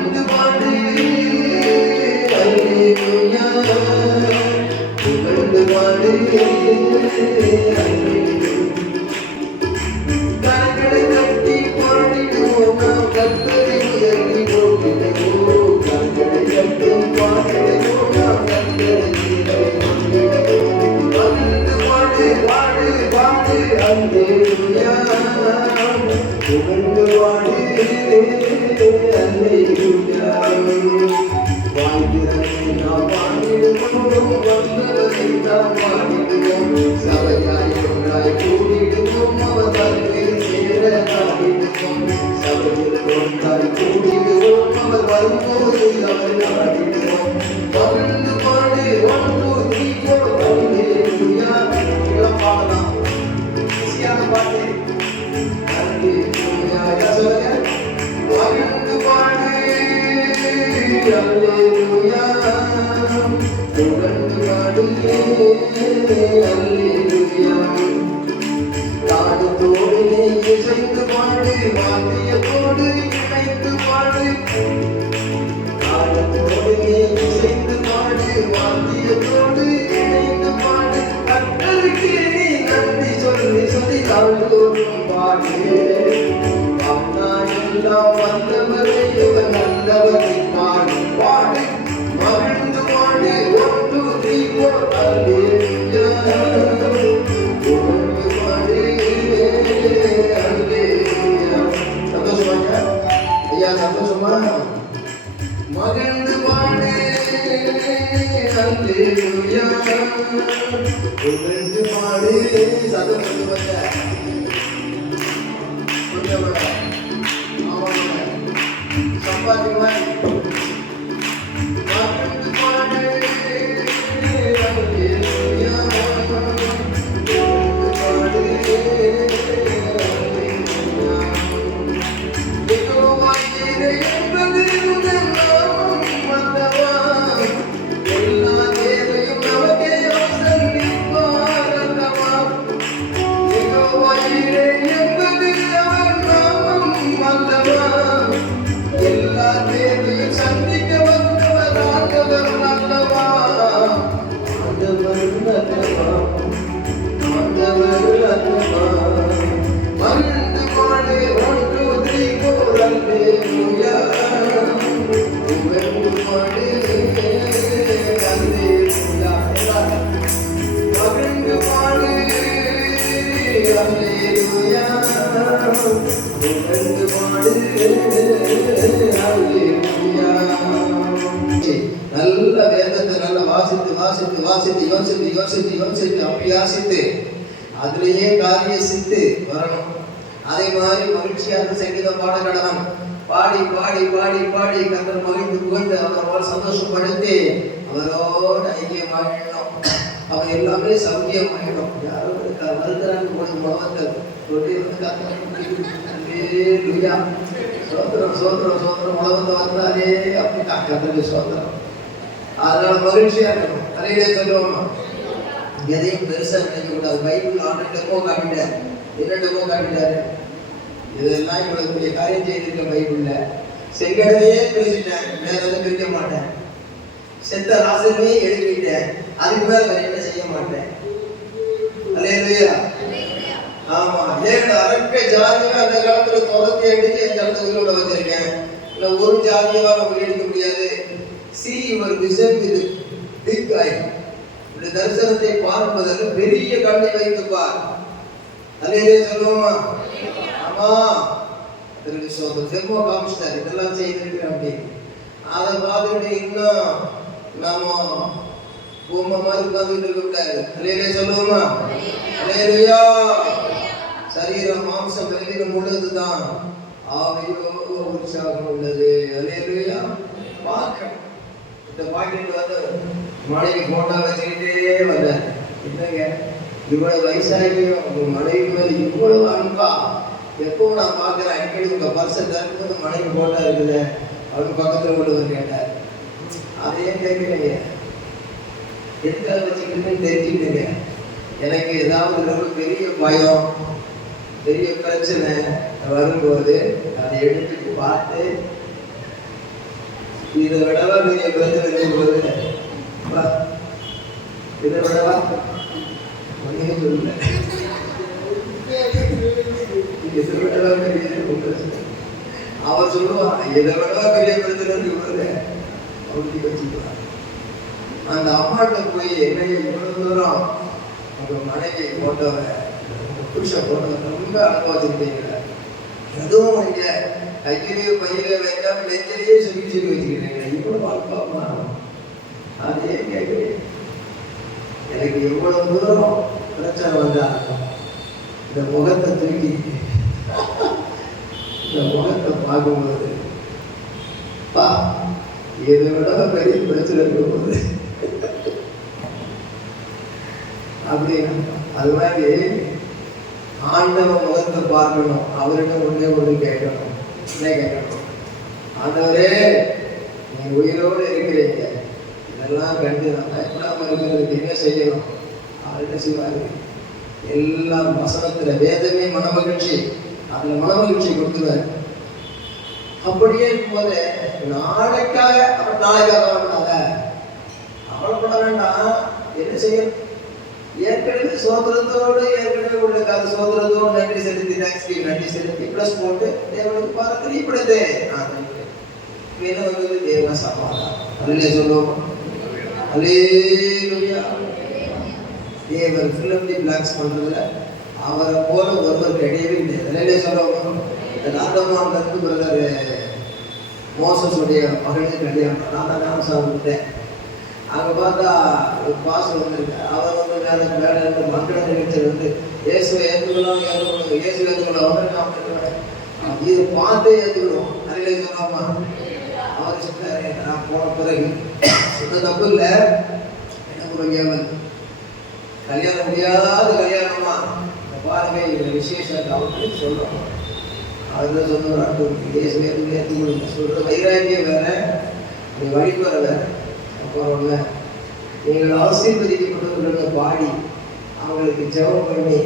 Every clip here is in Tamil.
மகிழ்ந்து பாடு அல்லேலூயா புகழ்ந்து பாடு கரங்களை தட்டி பாடிடுவோம் நாம் கர்த்தரை உயர்த்தி போற்றிடுவோம் கரங்களை தட்டி பாடிடுவோம் நாம் கர்த்தரை மகிழ்ந்து பாடு பாடு பாடு அல்லேலூயா புகழ்ந்து பாடு அல்லேலூயா வாழ்கிறதை நாம் பாடிடுவோம் வந்தவரை நாம் பாடிடுவோம் சபையாய் ஒன்றாய் கூடிடுவோம் அவர் வருகையில் சேர நாடிடுவோம் சபையில் ஒன்றாய் கூடிடுவோம் அவர் வரும்போது அவர் நாடிடுவோம் மகிழ்ந்து பாடு 1 2 3 4 அல்லேலூயா எல்லாம் பாடலாம் ஈஸியான பாட்டு அல்லேலூயா சொல்லுங்க மகிழ்ந்து பாடு அல்லேலூயா புகழ்ந்து பாடு அல்லேலூயா தாளத்தோடு நீ இசைந்து பாடு வாத்தியத்தோடு இணைந்து பாடு தாளத்தோடு நீ இசைந்து பாடு வாத்தியத்தோடு இணைந்து பாடு கர்த்தருக்கு நீ நன்றி சொல்லி சொல்லி தாழ்ந்தோறும் பாடு எல்லாம் வந்தவரை இவர் நல்லவரை பாடு பாடு மகிழ்ந்து பாடு 1 2 3 4 அல்லேலூயா புகழ்ந்து பாடு அல்லேலூயா சந்தோஷமா ஐயா சந்தோஷமா மகிழ்ந்து பாடு அல்லேலூயா புகழ்ந்து பாடு சந்தோஷமா சம்பாதிக்குமா மகிழ்ந்து பாடு அல்லேலூயா புகழ்ந்து பாடு அல்லேலூயா யெகோவா ஈரே என்பது உந்தன் நாமம் அல்லவா எல்லா தேவையும் நமக்கே சந்திப்பார் அல்லவா யெகோவா ஈரே என்பது அவர் நாமம் அல்லவா எல்லா தேவையும் சந்திக்க வந்தவர் ஆண்டவர் அல்லவா ஆண்டவர் அல்லவா ஆண்டவர் அல்லவா மகிழ்ந்து பாடு 1 2 3 4 அல்லேலூயா புகழ்ந்து பாடு அல்லேலூயா மகிழ்ந்து பாடு அல்லேலூயா புகழ்ந்து பாடு அல்லேலூயா நல்ல வேதத்தை நல்லா வாசித்து வாசித்து வாசித்து யோசித்து யோசித்து யோசித்து அபியாசித்து அதுலேயே காரிய சித்து வரணும். அதே மாதிரி மகிழ்ச்சியாக சங்கீதம் பாட கடனம் பாடி பாடி பாடி பாடி கர்த்தர் மகிழ்ந்து புகழ்ந்து அவரோட சந்தோஷப்படுத்தி அவரோட ஐக்கியமாகிடணும். அவன் எல்லாமே சௌக்கியமாகிடும். யாரும் வருகிறான்னு போய் முகத்தை தொட்டி வந்து கர்த்தர் சோத்திரம் சோத்திரம் சோத்திரம் உலகத்தை வந்தாலே அப்படி கர்த்தருக்கு சோத்திரம். அதனால மகிழ்ச்சியா இருக்கணும். அதையிலே சொல்லுவோம் எதையும் பெருசா நினைக்கக்கூடாது. பைபிள் ஆண்டுக்கோ காட்டிட்டார், இரண்டுக்கோ காட்டிட்டாரு. இதெல்லாம் இவ்வளவு பெரிய காரியம் செய்திருக்க பைபிள்ல. செங்கடலையே பிரிச்சுட்டேன், வேற எதுவும் பிரிக்க மாட்டேன். செத்த ராசனையே எழுப்பிட்டேன், அதுக்கு மேல வேற என்ன செய்ய மாட்டேன். அல்லேலூயா. ஆமா, ஏழு அரக்க ஜாதியை அந்த காலத்துல தொடர்ந்து அடிச்சு என் இடத்துல உயிரோட வச்சிருக்கேன். இல்ல ஒரு ஜாதியாவாக வெளியெடுக்க முடியாது. சி ஒரு விஷயம் இது பிக் ஐ. இந்த தரிசனத்தை பார்ப்பதற்கு பெரிய கண்ணை வைத்து பார். அல்லேலூயா சொல்லுவோமா? ஆமா, அதற்கு சோதனை செம்மோ காமிச்சிட்டாரு. இதெல்லாம் செய்திருக்கிறேன் அப்படி. அதை பார்த்துட்டு இன்னும் நாம பூம மாதிரி உட்கார்ந்துட்டு இருக்க கூடாது. அல்லேலூயா சொல்லுவோமா? அல்லேலூயா. சரீரம் மாம்சம் வெளியிடம் உள்ளதுதான், ஆவியோ உற்சாகம் உள்ளது. அல்லேலூயா. பார்க்கணும். இந்த பாக்கெட் வந்து மனைவி போட்டா வச்சுக்கிட்டே வந்தேன். இல்லைங்க, இவ்வளவு வயசாகியும் உங்க மனைவி மேல இவ்வளவு அன்பா எப்பவும் நான் பார்க்கிறேன். அடிக்கடி உங்க பர்சை திறக்கும்போது மனைவி போட்டா இருக்குது அவருக்கு பக்கத்துல உள்ளவர் கேட்டார். அதையே கேட்கலைங்க, எதுக்காக வச்சுக்கிட்டுன்னு தெரிஞ்சுக்கிட்டீங்க. எனக்கு ஏதாவது ரொம்ப பெரிய பயம், பெரிய பிரச்சனை வரும்போது அதை எடுத்துட்டு பார்த்து இதை விடவா பெரிய பிரச்சனை போகுது. இதை விடவா ஒன்றுமே சொல்லல. இதை விடவா பெரிய அவர் சொல்லுவான், இதை விடவா பெரிய பிரச்சனை போகுது அப்படி வச்சுக்குவார். அந்த அம்மாட்ட போய் என்ன இவ்வளவு தூரம் உங்க மனைவி போட்டவரை புருஷன் போட்டவரை ரொம்ப அனுபவிச்சிருக்கீங்க, எதுவும் இங்க கையிலேயே பையில வைக்காம நெஞ்சிலேயே சொல்லி வச்சுக்கிறீங்க, இவ்வளவு வாழ்க்கை அதே கேட்குறேன். எனக்கு எவ்வளவு தூரம் பிரச்சனை வந்தா இந்த முகத்தை தூக்கி இந்த முகத்தை பார்க்கும்போது பா இதை விட பெரிய பிரச்சனை இருக்கும்போது அப்படின்னு அது மாதிரி ஆண்டவன் முகத்தை பார்க்கணும். அவரிடம் ஒன்று கேட்கணும். என்ன கேட்கணும்? ஆண்டவரே நீ உயிரோடு இருக்கிறீங்க, இதெல்லாம் கண்டு நான் பயப்படாம இருக்கிறதுக்கு என்ன செய்யணும்? அவர்கிட்ட செய்வாரு. எல்லாம் வசனத்துல வேதமே மனமகிழ்ச்சி, அதுல மனமகிழ்ச்சி கொடுத்துருவாரு. அப்படியே இருக்கும்போது நாளைக்காக வரக்கூடாத, அவளப்பட வேண்டாம். என்ன செய்யணும்? ஏற்கனவே சோதரத்தோடு ஏற்கனவே உள்ள கால சோதரத்தோடு நன்றி செலுத்தி நன்றி செலுத்தி பிளஸ் போட்டு தேவனுக்கு பார்த்து இப்படிதே என்ன வந்து தேவ சமாதானம் அதிலே சொல்லுவோம். அல்லேலூயா. தேவன் ஃபில்ம் தி பிளாக்ஸ் பண்றதுல அவரை போல ஒருவர் கிடையவே இல்லை. அதிலே சொல்லுவோம். இந்த நாட்டமானது பிரதர் மோசஸுடைய மகளுக்கு கல்யாணம் நான் தான் சாப்பிட்டேன். அங்கே பார்த்தா ஒரு பாசம் வந்துருக்கு. அவர் வந்து மேலே இருந்து மங்கள நிகழ்ச்சியில் வந்து இயேசுவை ஏற்றுக்கணும் இயேசு ஏற்றுக்கணும் அவரை நான் ஏற்றுக்கிறேன் இது பார்த்தே ஏற்றுக்கணும். அதிலே சொல்லாமா அவர் சொன்னார். நான் போன பிறகு சொன்ன தப்பு இல்லை, எனக்கு ஒரு கேவல் கல்யாணம் முடியாத கல்யாணமா பாருங்க இந்த விசேஷத்தை அவருக்கு சொல்லணும். அதுதான் சொன்னார். இயேசு ஏற்றுக்கணும் சொல்கிற வைராக்கியம் வேற, வழிமுறை வேற. அப்புறம் நீங்கள் ஆசீர்வதிக்கப்பட்டவர்களை பாடி அவங்களுக்கு ஜெபம் பண்ணி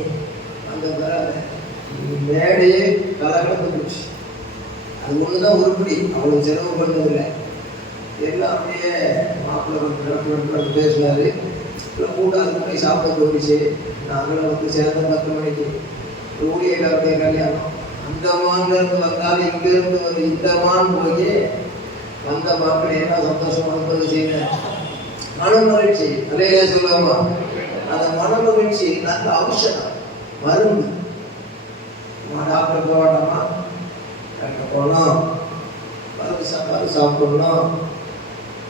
அந்த மேடையே கலகலந்து போச்சு. அது ஒண்ணுதான் உருப்படி, அவங்களுக்கு செலவு பண்ணதில்லை. எல்லாம் அப்படியே மாப்பிள்ளை பேசினாரு. கூட்டாது போய் சாப்பிட போயிடுச்சு. நாங்களும் வந்து சேர்ந்த 10 மணிக்கு ஊழியர்களுடைய கல்யாணம். அந்த மான்லேருந்து வந்தாலும் இங்கிருந்து ஒரு இந்த மான் போய் வந்த மாப்பிள்ளை என்ன சந்தோஷம் வந்தது செய்ய மனமகிழ்ச்சி. அலையிலே சொல்லாமா அந்த மனமகிழ்ச்சி நல்ல அவசரம் மருந்து. டாக்டர் போவாட்டாமா, டாக்டர் போனோம், மருந்து சாப்பிடணும்,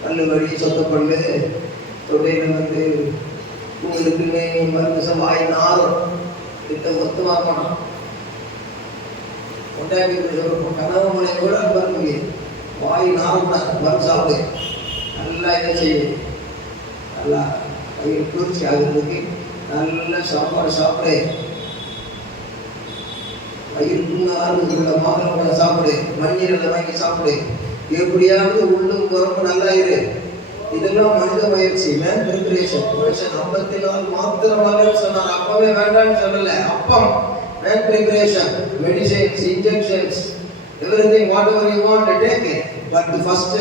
பல்லு வலி சொத்த பல்லு தொடையில் வந்து இருக்குன்னு மருந்து வாய் நாரும் கிட்ட மொத்தமாக போனோம். கொண்டாடி கனவு மொழி கூட மருந்து வாய் நாரக்கூடாது, மருந்து சாப்பிடு. நல்லா என்ன செய்யும், நல்லா வயிறு குளிர்ச்சி ஆகுறதுக்கு நல்ல சாப்பாடு சாப்பிடு. வயிறு புண்ணாக மாதுளை சாப்பிடு, மண்ணீரில் வாங்கி சாப்பிடு. எப்படியாவது உள்ளும் புறமும் நல்லா இரு. இதெல்லாம் மனித பயிற்சி, மேன் ப்ரிப்பரேஷன். மனுஷன் 54 மாத்திரமாக சொன்னார். அப்பவே வேண்டாம்னு சொல்லல. அப்பம் man preparation, medicines, injections, everything whatever you want to take it, but the first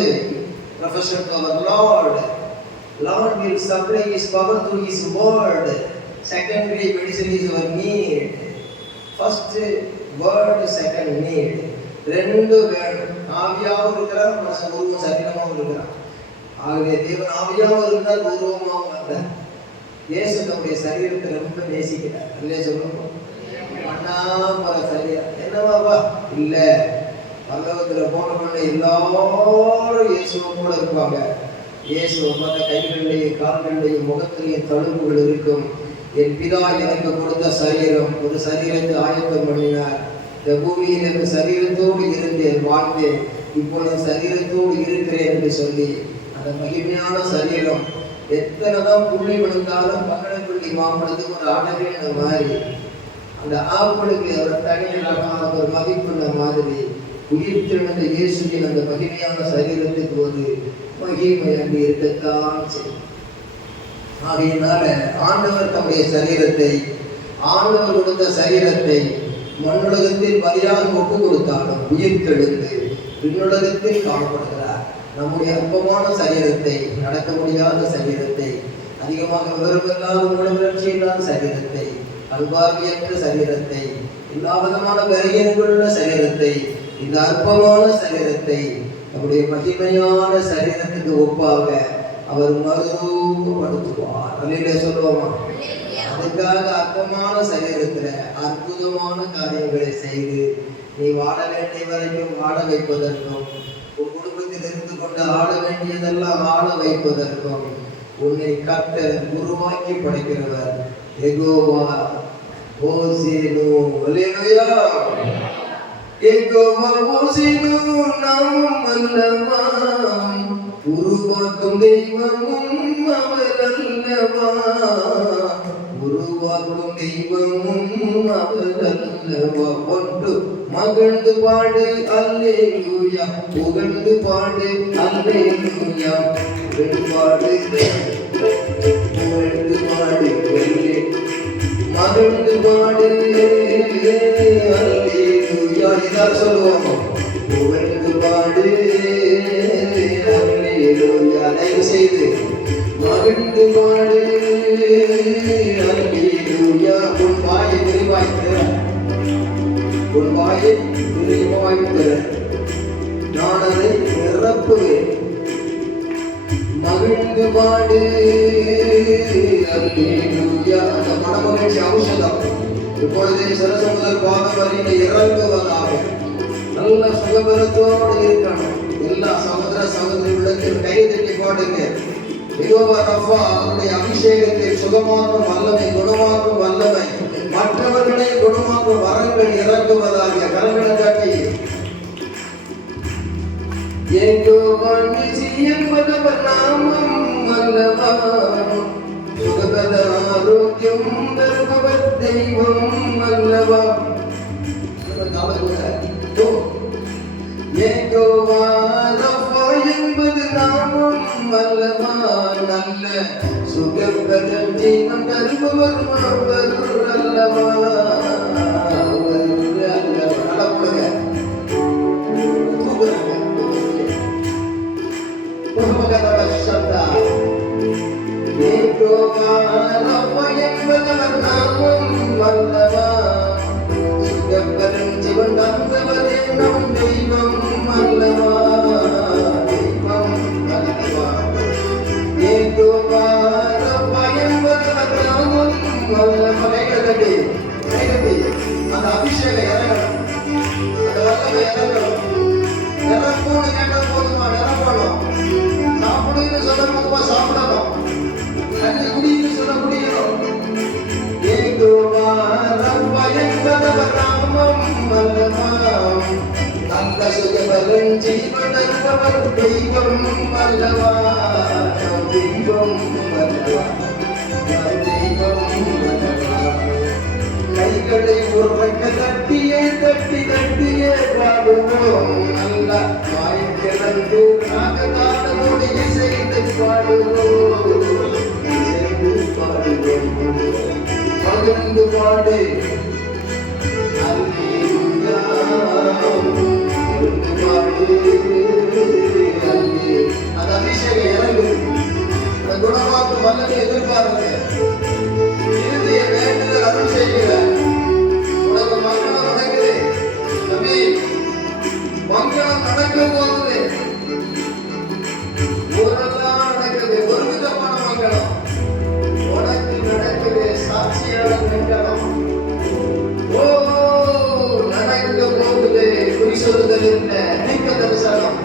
profession to our Lord will supply his power through his word. Secondary medicine is our need. First word, second need. ரெண்டு வேணும். ஆவியாகவும் இருக்கிறார், மனுஷன் உருவம் சரீரமாகவும் இருக்கிறார். ஆகவே தேவன் ஆவியாகவும் இருந்தால் உருவமாகவும் வந்தார். இயேசு நம்முடைய சரீரத்தை ரொம்ப நேசிக்கிறார். இல்லையே சொல்லுவோம். மண்ணாமர சரீரம் என்னவாப்பா இல்லை, பல்லவத்தில் போன பண்ண எல்லாரும் இயேசுவை போல இருப்பாங்க. இயேசுவை பார்த்த கைகளிலேயும் கால்களிலேயும் முகத்திலேயும் தழும்புகள் இருக்கும். என் பிதா எனக்கு கொடுத்த சரீரம், ஒரு சரீரத்தை ஆயத்தம் பண்ணினார். இந்த பூமியில் எனக்கு சரீரத்தோடு இருந்தேன், வாழ்ந்தேன், இப்பொழுது சரீரத்தோடு இருக்கிறேன் என்று சொல்லி அந்த மகிமையான சரீரம் எத்தனை தான் புள்ளி விழுந்தாலும் பங்கடப்புள்ளி மாம்பழது ஒரு அழகின மாதிரி, அந்த ஆப்பிளுக்கு ஒரு தனியாக ஒரு மதிப்புள்ள மாதிரி உயிர் திறந்த இயேசுவின் அந்த மகிமையான சரீரத்துக்கு ஒரு மகிமை அங்கு இருக்கத்தான் செய்யும். ஆகையினால ஆண்டவர் தம்முடைய சரீரத்தை, ஆண்டவர் கொடுத்த சரீரத்தை மண்ணுலகத்தில் பலியாக ஒப்பு கொடுத்தாலும் உயிர் தெழுந்து விண்ணுலகத்தில் காணப்படுகிறார். நம்முடைய அற்பமான சரீரத்தை, நடக்க முடியாத சரீரத்தை, அதிகமாக விவரமில்லாத உணர்ச்சி இல்லாத சரீரத்தை, அல்பார்வையற்ற சரீரத்தை, எல்லா விதமான பலகீனங்களுள்ள சரீரத்தை, இந்த அற்பமான சரீரத்தை நம்முடைய மகிமையான சரீரத்துக்கு ஒப்பாக அவர் மறுரூபப்படுத்துவார். அல்லேலூயா சொல்லுவோமா? அதுக்காக அற்பமான சரீரத்துல அற்புதமான காரியங்களை செய்து நீ வாழ வேண்டிய வரைக்கும் வாழ வைப்பதற்கும், உன் குடும்பத்தில் இருந்து கொண்டு ஆள வேண்டியதெல்லாம் ஆள வைப்பதற்கும் உன்னை கட்ட உருவாக்கி படைக்கிறவர் யெகோவா ஓசேனு. அல்லேலூயா. யெகோவா ஓசேனு நாமம் அல்லவா, உருவாக்கும் தெய்வமும் அவர் அல்லவா, உருவாக்கும் தெய்வமும் அவர் அல்லவா. ஒன்று மகிழ்ந்து பாடு அல்லேலூயா, புகழ்ந்து பாடு அல்லேலூயா, பாடு புகழ்ந்து பாடு மகிழ்ந்து பாடு அல்லேலூயா. இதான் சொல்லுவோம், புகழ்ந்து பாடு அல்லேலூயா. தயவு செய்து மகிழ்ந்து பாடு அல்லேலூயா. உன் வாயை விரிவாய்த்து, உன் வாயை விரிவாய்த்து, நான் அதை நிரப்புவேன். மகிழ்ந்து பாடு அல்லேலூயா. அந்த மனமகிழ்ச்சி ஔஷதம் இப்பொழுதே சரசம் முதல் பாதம் வரை இறங்குவதாக நல்ல சுகபலத்தோடு இருக்கணும். எல்லா சகோதர சகோதரி உள்ளத்தில் கை தட்டி பாடுங்க. யெகோவா ரப்பா அவருடைய அபிஷேகத்தை சுகமாக்கும் வல்லமை, குணமாக்கும் வல்லமை, மற்றவர்களை குணமாக்கும் வரங்கள் இறங்குவதாக கரங்களை காட்டி யெகோவா நிசி என்பவர் நாமம் அல்லவா, சுகபல ஆரோக்கியம் தருபவர் தெய்வம் அல்லவா. யெகோவா ரப்பா என்பது நாமம் அல்லவா, நல்ல சுகபல ஜீவன் தருபவர் அவர் அல்லவா. யெகோவா ரப்பா என்பவர் நாமம் அல்லவா, சுகபலன் ஜீவன் தந்தவரே நம் தெய்வம் அல்லவா, தெய்வம் அல்லவா. யெகோவா ரப்பா என்பவர் நாமம் அல்லவா. கைகட்டி அந்த அபிஷேகம் இறங்கணும், அந்த வல்லமை இறங்கணும். நிரப்போடு கேட்ட போதுமா? நிரப்பணும். சாப்பிடுன்னு சொல்ல போதுமா? சாப்பிடணும். தண்ணி குடின்னு சொல்ல குடிக்கணும். யெகோவா ரப்பா என்பவர் நாமம் அல்லவா, நல்ல சுகபலன் ஜீவன் தருபவர் தெய்வம் அல்லவா, தெய்வம் அல்லவா, தெய்வம் அல்லவா. கைகளை உருவக்க தட்டியே தட்டி தட்டியே பாடுவோம், நல்ல வாய்க்கிறந்து ராகதானோடு இசைந்து பாடுவோம், இசைந்து பாடுவோம். மகிழ்ந்து பாடு அல்லேலூயா, மகிழ்ந்து பாடு அல்லேலூயா. அந்த அபிஷேகம் இறங்குது, அந்த குணமாக்கும் வல்லமை எதிர்பாருங்க. இறுதிய வேண்டுதல் அருள் செய்கிறார். உனக்கு மங்களம் நடக்குது தம்பி, மங்களம் நடக்க போகுது. ஊரெல்லாம் நடக்குது, ஒரு விதமான மங்களம் உனக்கு நடக்குது. சாட்சியாக நிற்கணும். ஓ நடக்க போகுது. குறி சொல்லுதல் இல்லை, நீக்க தரிசனம்.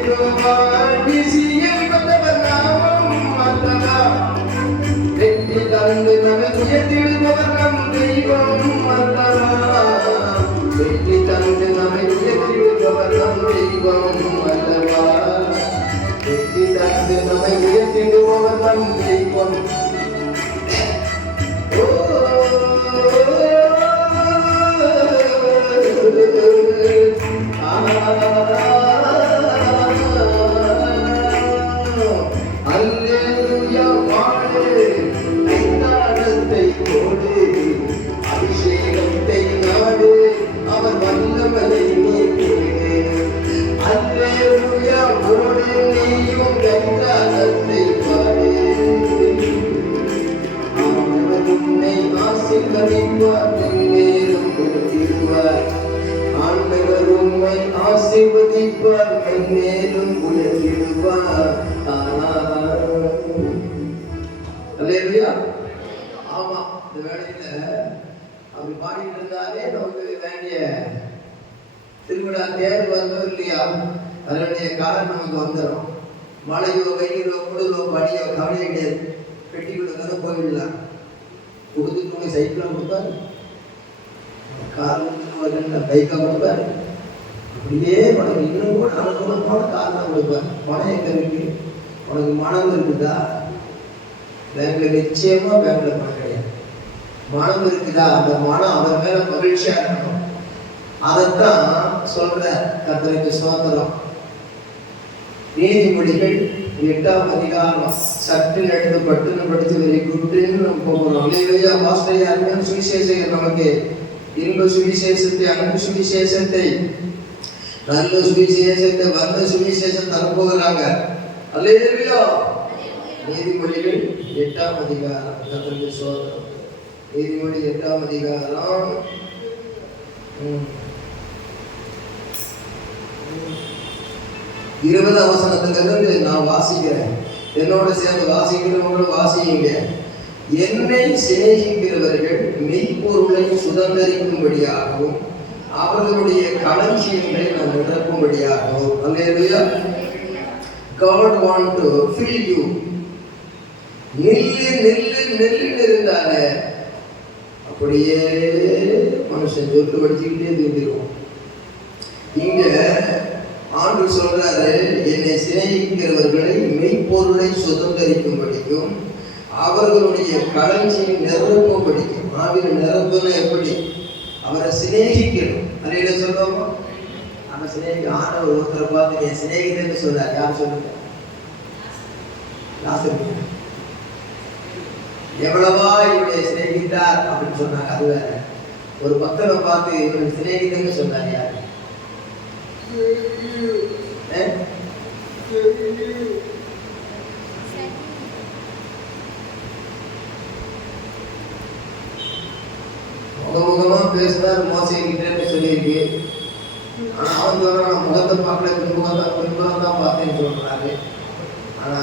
உயர்த்திடுவார். விசியம் வந்தவர் நாமம் அல்லவா. வெற்றி தந்து நம்மை உயர்த்திடுபவர் நம் தெய்வம் அல்லவா. வெற்றி தந்து நம்மை உயர்த்திடுபவர் நம் தெய்வம் அல்லவா. வெற்றி தந்து நம்மை உயர்த்திடுபவர் நம் தெய்வம். அல்லேலூயா பாடு, ஐந்தாரத்தை போடு, அபிஷேகத்தை நாடு, அவர் வல்லமையை நீடு. அல்லேலூயா போடு, நீயும் ஐந்தாரத்தை பாடு. ஆண்டவர் உன்னை ஆசீர்வதிப்பார், மேலும் உயர்த்திடுவார். ஆண்டவர் உம்மை ஆசீர்வதிப்பார், மேலும் உயர்த்திடுவார். அல்லேலூயா. ஆமா, இந்த வேளையில அப்படி பாடிட்டு இருந்தாலே நமக்கு வேண்டிய திருவிழா தேர் வந்தோம் இல்லையா, அதனுடைய காலம் நமக்கு வந்துடும். மழையோ வெயிலோ குளிரோ பனியோ கவலையே கிடையாது. பெட்டி கொடுக்கறது போயிடலாம். கொடுத்துட்டு சைக்கிளை கொடுப்பாரு, கார் கொடுத்துட்டு பைக்கை கொடுப்பாரு. அப்படியே உனக்கு இன்னும் கூட அனுகூலமான கார் தான் கொடுப்பாரு. பணம் எங்க இருக்கு? உனக்கு மனம் இருக்குதா? பேங்க்ல நிச்சயமா பேங்க்ல பணம் கிடையாது. மனம் இருக்குதா? அந்த மனம் அவன் மேல மகிழ்ச்சியா இருக்கணும். அதைத்தான் சொல்ற கர்த்தருக்கு ஸ்தோத்திரம். நீதிமொழிகள் 8ஆம் அதிகாரம் சற்று எடுத்து பட்டுன்னு படித்து வெரி குட்ன்னு நம்ம போகிறோம். அல்லேலூயா. பாஸ்டர் அன்பு சுவிசேஷகர் நமக்கு இன்ப சுவிசேஷத்தை, அன்பு சுவிசேஷத்தை, நல்ல சுவிசேஷத்தை, வந்த சுவிசேஷம் தரப்போகிறாங்க. அல்லேலூயா. நீதிமொழிகள் 8ஆம் அதிகாரம் கர்த்தருக்கு ஸ்தோத்திரம். நீதிமொழி 8ஆம் அதிகாரம் 20ஆம் வசனத்திலிருந்து நான் வாசிக்கிறேன். என்னோட சேர்ந்து வாசிக்கிறவங்களும் வாசியுங்க. என்னை சிநேகிக்கிறவர்கள் மெய்ப்பொருளை சுதந்திரிக்கும்படியாகவும் அவர்களுடைய களஞ்சியங்களை நான் நிரப்பும்படியாகவும். அல்லேலூயா. God want to fill you. நெல்லு நெல்லு நெல்லுன்னு இருந்தாலே அப்படியே மனுஷன் சொத்து படிச்சுக்கிட்டே தூங்கிடுவோம். இங்க ஆண்டு சொல்றாரு, என்னை சிநேகிக்கிறவர்களை மெய்ப்பொருளை சுதந்திரிக்கும்படிக்கும் அவர்களுடைய களஞ்சியம் நிரப்பும்படிக்கும். ஆவில நிரப்புனா எப்படி? அவரை சிநேகிக்கணும். அதையில சொல்லுவோமா? நம்ம சிநேகிக்க ஆண்டவர் ஒருத்தரை பார்த்து என் சிநேகிதன்னு சொல்றாரு. யார் சொல்லுங்க? எவ்வளவா இவருடைய சிநேகித்தார் அப்படின்னு சொன்னாங்க. அது வேற. ஒரு பக்தரை பார்த்து இவருடைய சிநேகிதன்னு சொன்னார். யாரு? முகமுகமா பேசுறாரு மோசைக்கிட்டே சொல்லியிருக்கு. ஆனா அவன் சொல்றான் முகத்தை பார்க்கல, பின்புறம் தான் பார்த்தேன்னு சொல்றாரு. ஆனா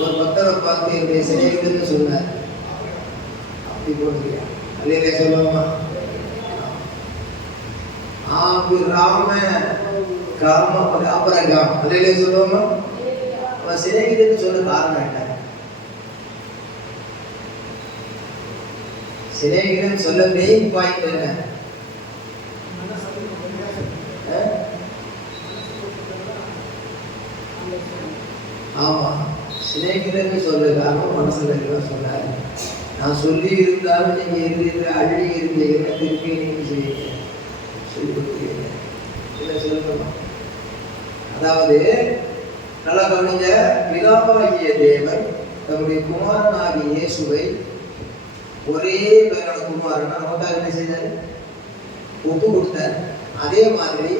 ஒரு பக்தரை பார்த்து என்னுடைய சிநேகிதன்னு சொன்னார். அப்படி போடுறியா? அல்லையே சொல்லுவோமா? ஆபிராம காம அபரகாம். அல்லையே சொல்லுவோமா? அவன் சிநேகிதன்னு சொல்ல காரணம் என்ன? சிநேகிதன் சொல்ல மெயின் பாயிண்ட் என்ன? ஆமா, சிநேகிதன்னு சொல்ல காரணம் மனசுல சொன்னாரு. நான் சொல்லி இருந்தாலும் நீங்க இருந்து அள்ளி இருந்தீங்கன்னா திருப்பி நீங்க செய்யுங்க சொல்லி கொடுத்தீங்க. இதை சொல்லணுமா? அதாவது நல்லா கவனிங்க. பிதாவாகிய தேவன் தம்முடைய குமாரனாகிய இயேசுவை ஒரே பேரான குமாரனா நமக்காக என்ன செய்தார்? ஒப்பு கொடுத்தார். அதே மாதிரி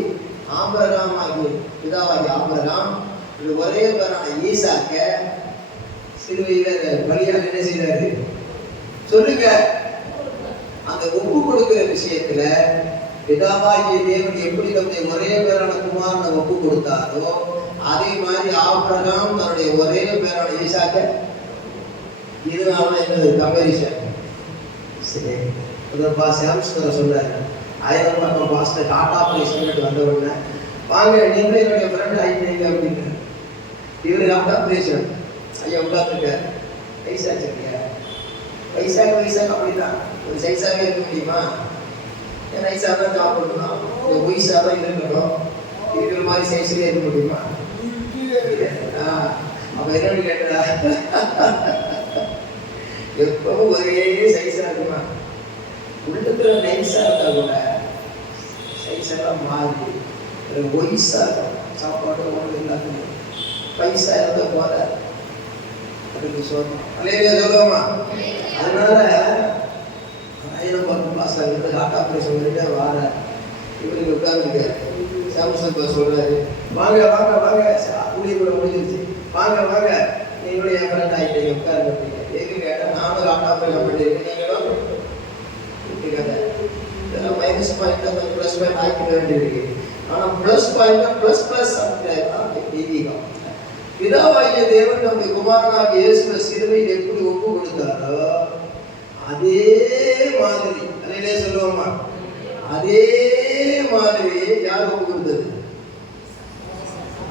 ஆபிரகாம் ஆகிய பிதாவாகிய ஆபிரகாம் ஒரே பேரான ஈசாக்க சிலுவையில பலியாக என்ன செய்தாரு? சொல்லுங்க. அந்த ஒப்பு கொடுக்கிற விஷயத்துல பிதாவாகிய தேவன் எப்படி தன்னுடைய ஒரே பேரான குமாரனை ஒப்பு கொடுத்தாரோ அதே மாதிரி ஆபிரகாம் தன்னுடைய ஒரே பேரான ஈசாக்க. இதனால என்ன கம்பேரிசன்? சரி, சாம்ஸ்கர் சொல்றாரு, 1000 பாஸ்டர் டாடா பிளேஸ் வந்த உடனே வாங்க நீங்களே என்னுடைய ஃப்ரெண்ட் ஆகிட்டீங்க அப்படின்னு. இவரு ஆப்ரேஷன் ஐயா உட்காந்துருக்காரு. வயசா வச்சிருக்கியா? வயசாக அப்படிதான். ஒரு சைஸாகவே இருக்க முடியுமா? நைஸாக தான் சாப்பிடணும், இந்த ஒய்ஸாக தான் இருக்கணும். இருக்கிற மாதிரி சைஸ்லேயே இருக்க முடியுமா? அப்போ என்னன்னு கேட்டா, எப்பவும் ஒரே சைஸாக இருக்குமா? உள்ளத்துல நைஸாக இருந்தா கூட சைஸ் எல்லாம் மாறி ஒய்ஸாக இருக்கும். சாப்பாடு உணவு எல்லாத்துக்கும் பைசா இருந்தால் போத அதுக்கு சொல்லணும். அலையிலே சொல்லுவோமா? அதனால 1010 மாசம் இருந்து ஹார்ட் ஆப்ரேஷன் பண்ணிட்டு வார இவருக்கு உட்கார்ந்துருக்காரு. சாம்சன் சொல்றாரு, வாங்க வாங்க வாங்க, கூடிய கூட முடிஞ்சிருச்சு, வாங்க வாங்க, நீங்களும் என் ஃப்ரெண்ட் ஆகிட்டீங்க, உட்காருங்க அப்படிங்க. எதுக்கு கேட்டால் நானும் ஹார்ட் ஆப்ரேஷன் பண்ணியிருக்கேன், நீங்களும் கதை இதெல்லாம் மைனஸ் பாயிண்ட் அந்த ப்ளஸ் பாயிண்ட் ஆக்கிட வேண்டியிருக்கு. ஆனால் ப்ளஸ் பாயிண்ட் ப்ளஸ் ப்ளஸ் தெய்வீகம். பிதாவாகிய தேவன் நம்முடைய குமாரனாக இயேசுவை சிலுவையில் எப்படி ஒப்பு கொடுத்தாரோ அதே மாதிரி, அதிலே சொல்லுவோமா, அதே மாதிரி யார் ஒப்பு கொடுத்தது?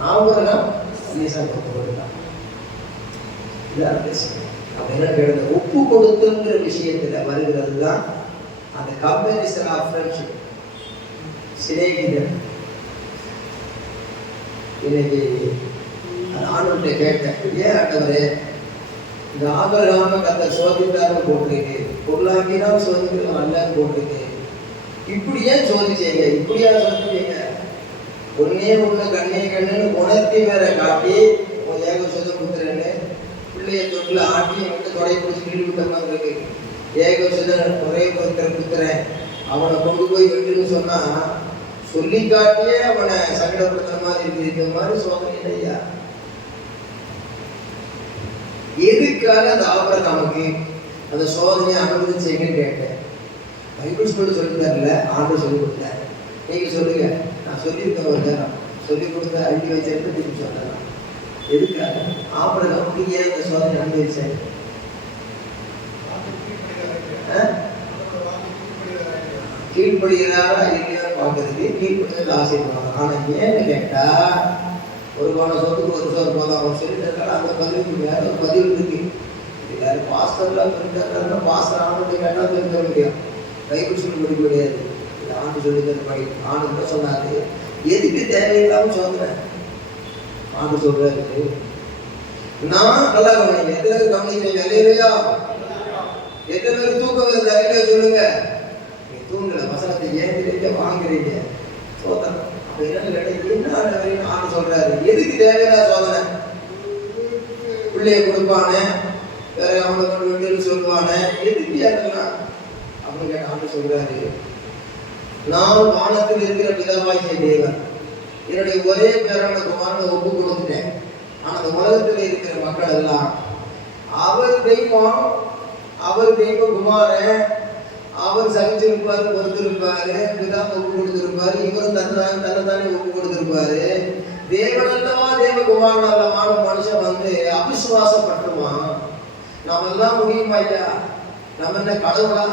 ஆபிரகாம் ஈசாக்கு ஒப்பு கொடுத்தான். இதான் பேசுகிறேன். அப்படின்னா கேட்க ஒப்பு கொடுத்துங்கிற விஷயத்துல வருகிறது தான் அந்த கம்பேரிசன் ஆஃப் ஃப்ரெண்ட்ஷிப். சிநேகிதன். இன்னைக்கு ஆண்டவர்கிட்ட கேட்டேன், ஏன் ஆண்டவரே இந்த ஆபிரகாம கர்த்தர் சோதித்தாரு போட்டிருக்கு, பொருளாக்கினால் சோதிக்கலாம் அல்லன்னு போட்டிருக்கு, இப்படி ஏன் சோதிச்சீங்க? இப்படியா சோதிச்சீங்க? ஒன்னே ஒண்ணு கண்ணே கண்ணுன்னு உணர்த்தி வேற காட்டி ஏக சுதம் கொடுத்துறேன்னு பிள்ளைய தொட்டில் ஆட்டி வந்து தொடை பிடிச்சி வீடு விட்ட மாதிரி இருக்கு. ஏக சுதன் ஒரே கொடுத்துறேன், அவனை கொண்டு போய் வெட்டுன்னு சொன்னா சொல்லி காட்டியே அவனை சங்கடப்படுத்துற மாதிரி இருக்கிற மாதிரி சோதனை இல்லையா? எதுக்காக அந்த ஆபிரகாமுக்கு அந்த சோதனையை அனுமதிச்சீங்கன்னு கேட்டேன். பைபிள் ஸ்கூல் சொல்லி தரல, ஆண்டு சொல்லி கொடுத்தாரு. நீங்க சொல்லுங்க, நான் சொல்லியிருக்கேன் ஒரு நேரம், சொல்லி கொடுத்த அள்ளி வச்சிருந்து திருப்பி சொல்லலாம். எதுக்காக ஆபிரகாமுக்கு ஏன் இந்த சோதனை அனுமதிச்சாரு? கீழ்படுகிறாரா இல்லையா பார்க்கறதுக்கு கீழ்படுறது ஆசைப்படுவாங்க. ஆனா ஏன்னு கேட்டா, ஒரு கோண சொத்துக்கு ஒரு சோறு போதும் அவங்க சொல்லிட்டு அந்த பதிவுக்கு வேற ஒரு பதிவு இருக்கு. இது வேற பாஸ்டர்லாம் சொல்லிட்டு பாஸ்டர் ஆண்டு கேட்டால் தெரிஞ்சுக்க முடியும். பைபிள் சொல்லி முடிக்க முடியாது. இது ஆண்டு சொல்லிக்கிறது படி ஆண்டு கூட சொன்னாரு, எதுக்கு தேவையில்லாம சொல்றேன் ஆண்டு சொல்றாரு. நான் நல்லா கவனிங்க, எத்தனை பேர் கவனிக்கிறீங்க? இல்லையா? எத்தனை பேர் தூக்கம் வருது? அறிவியா சொல்லுங்க. தூங்கல, வசனத்தை ஏங்குறீங்க, வாங்குறீங்க, சோதனை. அப்ப என்ன என்ன ஆண்டு சொல்றாரு, எதுக்கு தேவையான சோதனை? பிள்ளைய கொடுப்பானே, வேற அவனை கொண்டு வெளியில் சொல்லுவானே, எதுக்கு ஏறலாம் அப்படின்னு கேட்ட ஆண்டு சொல்றாரு, நான் வானத்தில் இருக்கிற பிதாவாகிய தேவன் என்னுடைய ஒரே பேரான குமாரனை ஒப்பு கொடுத்துட்டேன். ஆனா அந்த உலகத்தில் இருக்கிற மக்கள் எல்லாம் அவர் தெய்வம், அவர் தெய்வ குமாரன், அவர் சகிச்சிருப்பாரு, பொறுத்திருப்பாரு, பிதாவை ஒப்பு கொடுத்திருப்பாரு, இவரும் தன்னைத்தானே ஒப்பு கொடுத்திருப்பாரு. தேவன் அல்லவா தேவ குமாரன் அல்லவான மனுஷன் வந்து அவிசுவாசப்பட்டுவான். நம்ம எல்லாம் முடியுமா ஐயா, நம்ம என்ன கடவுளா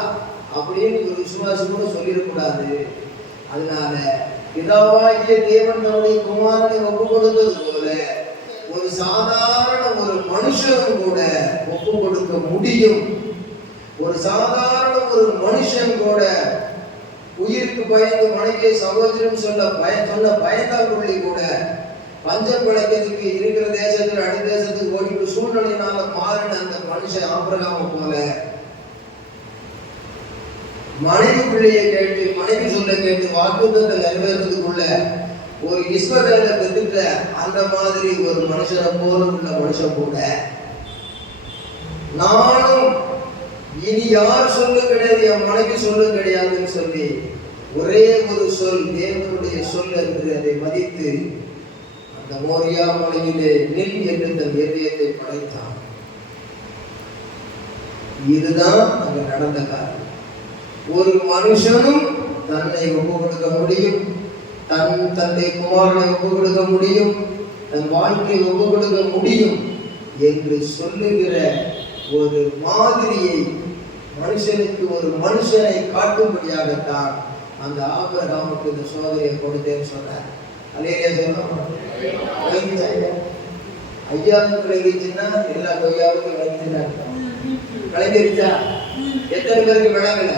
அப்படின்னு ஒரு விசுவாசம் கூட சொல்லிடக்கூடாது. அதனால பிதாவாகிய தேவன் நம்முடைய குமாரனை ஒப்பு கொடுத்தது போல ஒரு சாதாரண ஒரு மனுஷனும் கூட ஒப்பு கொடுக்க முடியும். ஒரு சாதாரண ஒரு மனுஷன் கூட உயிருக்கு பயந்து மனைவியை சகோதரன் சொன்ன பயந்தாக்குள்ளி கூட பஞ்சம் பிழைக்கிறதுக்கு இருக்கிற தேசத்துல அடி தேசத்துக்கு ஓடிட்டு சூழ்நிலையினால மாறின அந்த மனுஷன் ஆபிரகாமை போல மனைவி பிள்ளையை கேட்டு, மனைவி சொல்ல கேட்டு வாக்குத்தத்தை நிறைவேறதுக்குள்ள ஒரு இஸ்ரவேலை பெற்றுட்ட அந்த மாதிரி ஒரு மனுஷனை போல உள்ள மனுஷன் கூட நானும் இனி யார் சொல்ல கிடையாது, என் மனைவி சொல்ல கிடையாதுன்னு சொல்லி ஒரே ஒரு சொல், தேவனுடைய சொல் என்று அதை மதித்து அந்த மோரியா மலையிலே நில் என்று தன் இதயத்தை படைத்தான். இதுதான் அங்க நடந்த காரணம். ஒரு மனுஷனும் தன்னை ஒப்பு கொடுக்க முடியும், தன்னை குமாரனை ஒப்பு கொடுக்க முடியும், தன் வாழ்க்கையை ஒப்பு கொடுக்க முடியும் என்று சொல்லுகிற ஒரு மாதிரியை மனுஷனுக்கு, ஒரு மனுஷனை காட்டும்படியாகத்தான் அந்த ஆபிரகாமுக்கு இந்த சோதனையை கொடுத்தேன்னு சொன்னார். அல்லேலூயா சொல்லுங்க. ஐயாவுக்கு விளங்கிச்சுன்னா எல்லா கொய்யாவுக்கும் விளங்கிச்சுன்னா விளங்கிருச்சா? எத்தனை பேருக்கு விளங்கல?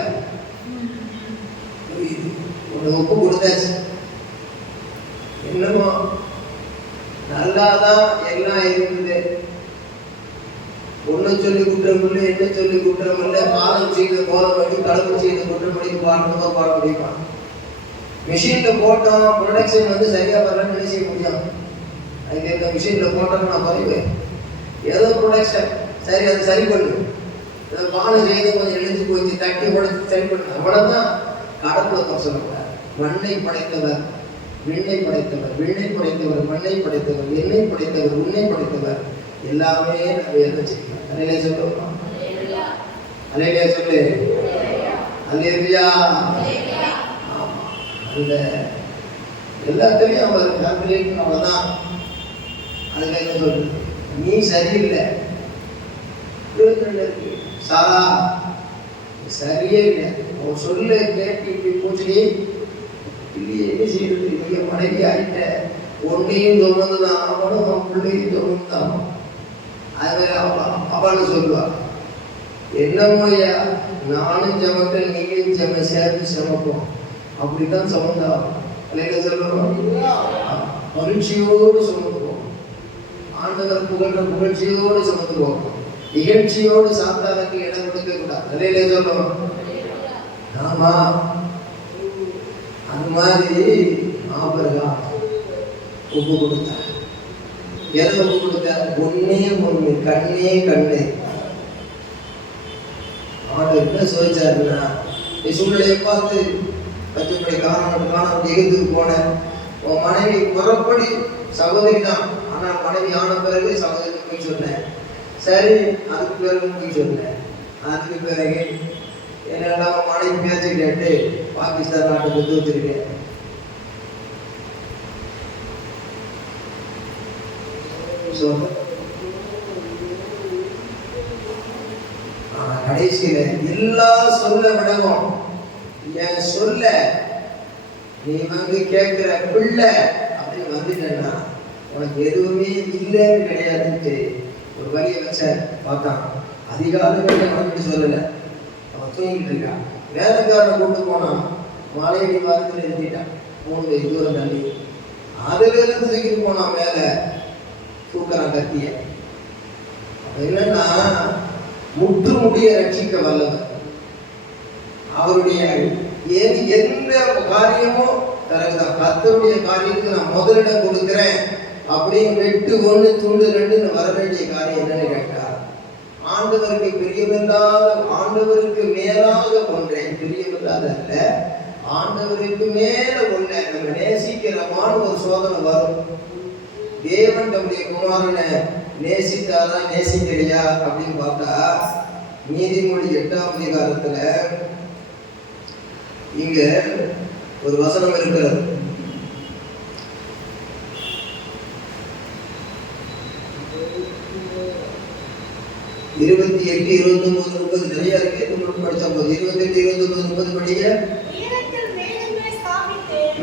ஒன்று ஒப்பு கொடுத்தாச்சு. என்னமோ நல்லாதான் எல்லாம் இருக்குது. ஒன்னும் சொல்லி குற்றம் இல்லை, என்ன சொல்லி குற்றம் இல்லை. காலம் செய்த கோலம் பண்ணி கலப்பு செய்த குற்றம் பண்ணி பாடுறதோ பாட முடியுமா? மிஷின்ல போட்டோம், ப்ரொடக்ஷன் வந்து சரியா வரலன்னு என்ன செய்ய முடியும்? அதுக்கு இந்த மிஷின்ல போட்டோம்னு நான் குறைவேன். ஏதோ ப்ரொடக்ஷன் சரி, அது சரி பண்ணு. பானை செய்த கொஞ்சம் எழுந்து போச்சு, தட்டி உடச்சு சரி பண்ணு. அவ்வளவுதான். கடவுளை சொல்லக்கூடாது. மண்ணை படைத்தவர், விண்ணை படைத்தவர், விண்ணை படைத்தவர், மண்ணை படைத்தவர், என்னை படைத்தவர், உன்னை படைத்தவர், எல்லாமே நம்ம என்ன செய்யலாம்? அலையிலே சொல்லுவோம். அலையிலே சொல்லு. அல்லேலூயா. ஆமா, அந்த எல்லாத்துலயும் அவர் கால்குலேட் அவ்வளவுதான். அதுக்கு என்ன சொல்றது? நீ சரியில்லை, சாரா சரியே இல்லை. அவன் சொல்ல கேட்டு இப்படி போச்சு இல்லையே, என்ன செய்யறது? நீங்க மனைவி ஆயிட்ட, ஒன்னையும் சொன்னதுதான் அவனும், அவன் பிள்ளையும் சொன்னதுதான். அது அவனு சொல்லுவான், என்னமோயா நானும் சமைக்க நீயும் சேர்த்து சமைப்போம், அப்படித்தான் சமந்தாகும். அல்லையா சொல்லுவோம். மகிழ்ச்சியோடு சுமத்துவோம். ஆண்டவர் புகழ்ற புகழ்ச்சியோடு சுமத்துவோம். நிகழ்ச்சியோடு சாத்தானுக்கு இடம் கொடுக்க கூடாது. அல்லையா சொல்லுவோம். ஆமா, அது மாதிரி ஆபிரகாம் ஒப்பு கொடுத்தார். எதை ஒப்பு கொடுத்தார்? ஒன்னே ஒண்ணு, கண்ணே கண்ணு. ஆண்டு என்ன சொல்லிச்சாருன்னா, சூழ்நிலையை பார்த்து பச்சைப்படி காண எகுத்துக்கு போன உன் மனைவி முறைப்படி சகோதரி தான், ஆனால் மனைவி ஆன பிறகு சகோதரி போய் சொன்னேன். சரி, அதுக்கு பிறகு போய் சொன்னேன். அதுக்கு பிறகு என்னடா மனைவி பேச்சு கேட்டு பாகிஸ்தான் நாட்டை கொண்டு வச்சிருக்கேன். கடைசியில எல்லா சொல்ல விடவும் என் சொல்ல நீ வந்து கேட்கிற பிள்ளை அப்படின்னு வந்துட்டேன்னா உனக்கு எதுவுமே இல்லைன்னு கிடையாதுன்ட்டு ஒரு வழியை வச்ச பார்த்தான். அதிகாலங்களில் அவனுக்கு சொல்லலை, அவன் தூங்கிட்டு இருக்கான். வேலைக்காரனை கொண்டு போனான், மாலையடி வாரத்தில் நிறுத்திட்டான் 3 மைல் தூரம் தள்ளி. அதுல இருந்து தூக்கிட்டு போனான் மேலே, தூக்குறான் கத்திய. என்னன்னா முற்று முடிய ரட்சிக்க வல்லவர். அவருடைய எந்த காரியமும் தனக்குதான். கர்த்தருடைய காரியத்துக்கு நான் முதலிடம் கொடுக்கிறேன் அப்படின்னு 8 1 துண்டு 2 வர வேண்டிய காரியம் என்னன்னு கேட்டா, ஆண்டவருக்கு பிரியமில்லாத, ஆண்டவருக்கு மேலாக ஒன்றை, பிரியமில்லாத அல்ல, ஆண்டவருக்கு மேல ஒன்றை நம்ம நேசிக்கிறமான ஒரு சோதனை வரும். தேவன் தம்முடைய குமாரனை நேசித்தாரா நேசிக்கலையா அப்படின்னு பார்த்தா, நீதிமொழி 8ஆம் அதிகாரத்துல இங்க ஒரு வசனம் இருக்கிறது. இருபத்தி 8, 29, 30 நிறைய இருக்கு. படிச்சா போது 28, 29, 30 படிங்க.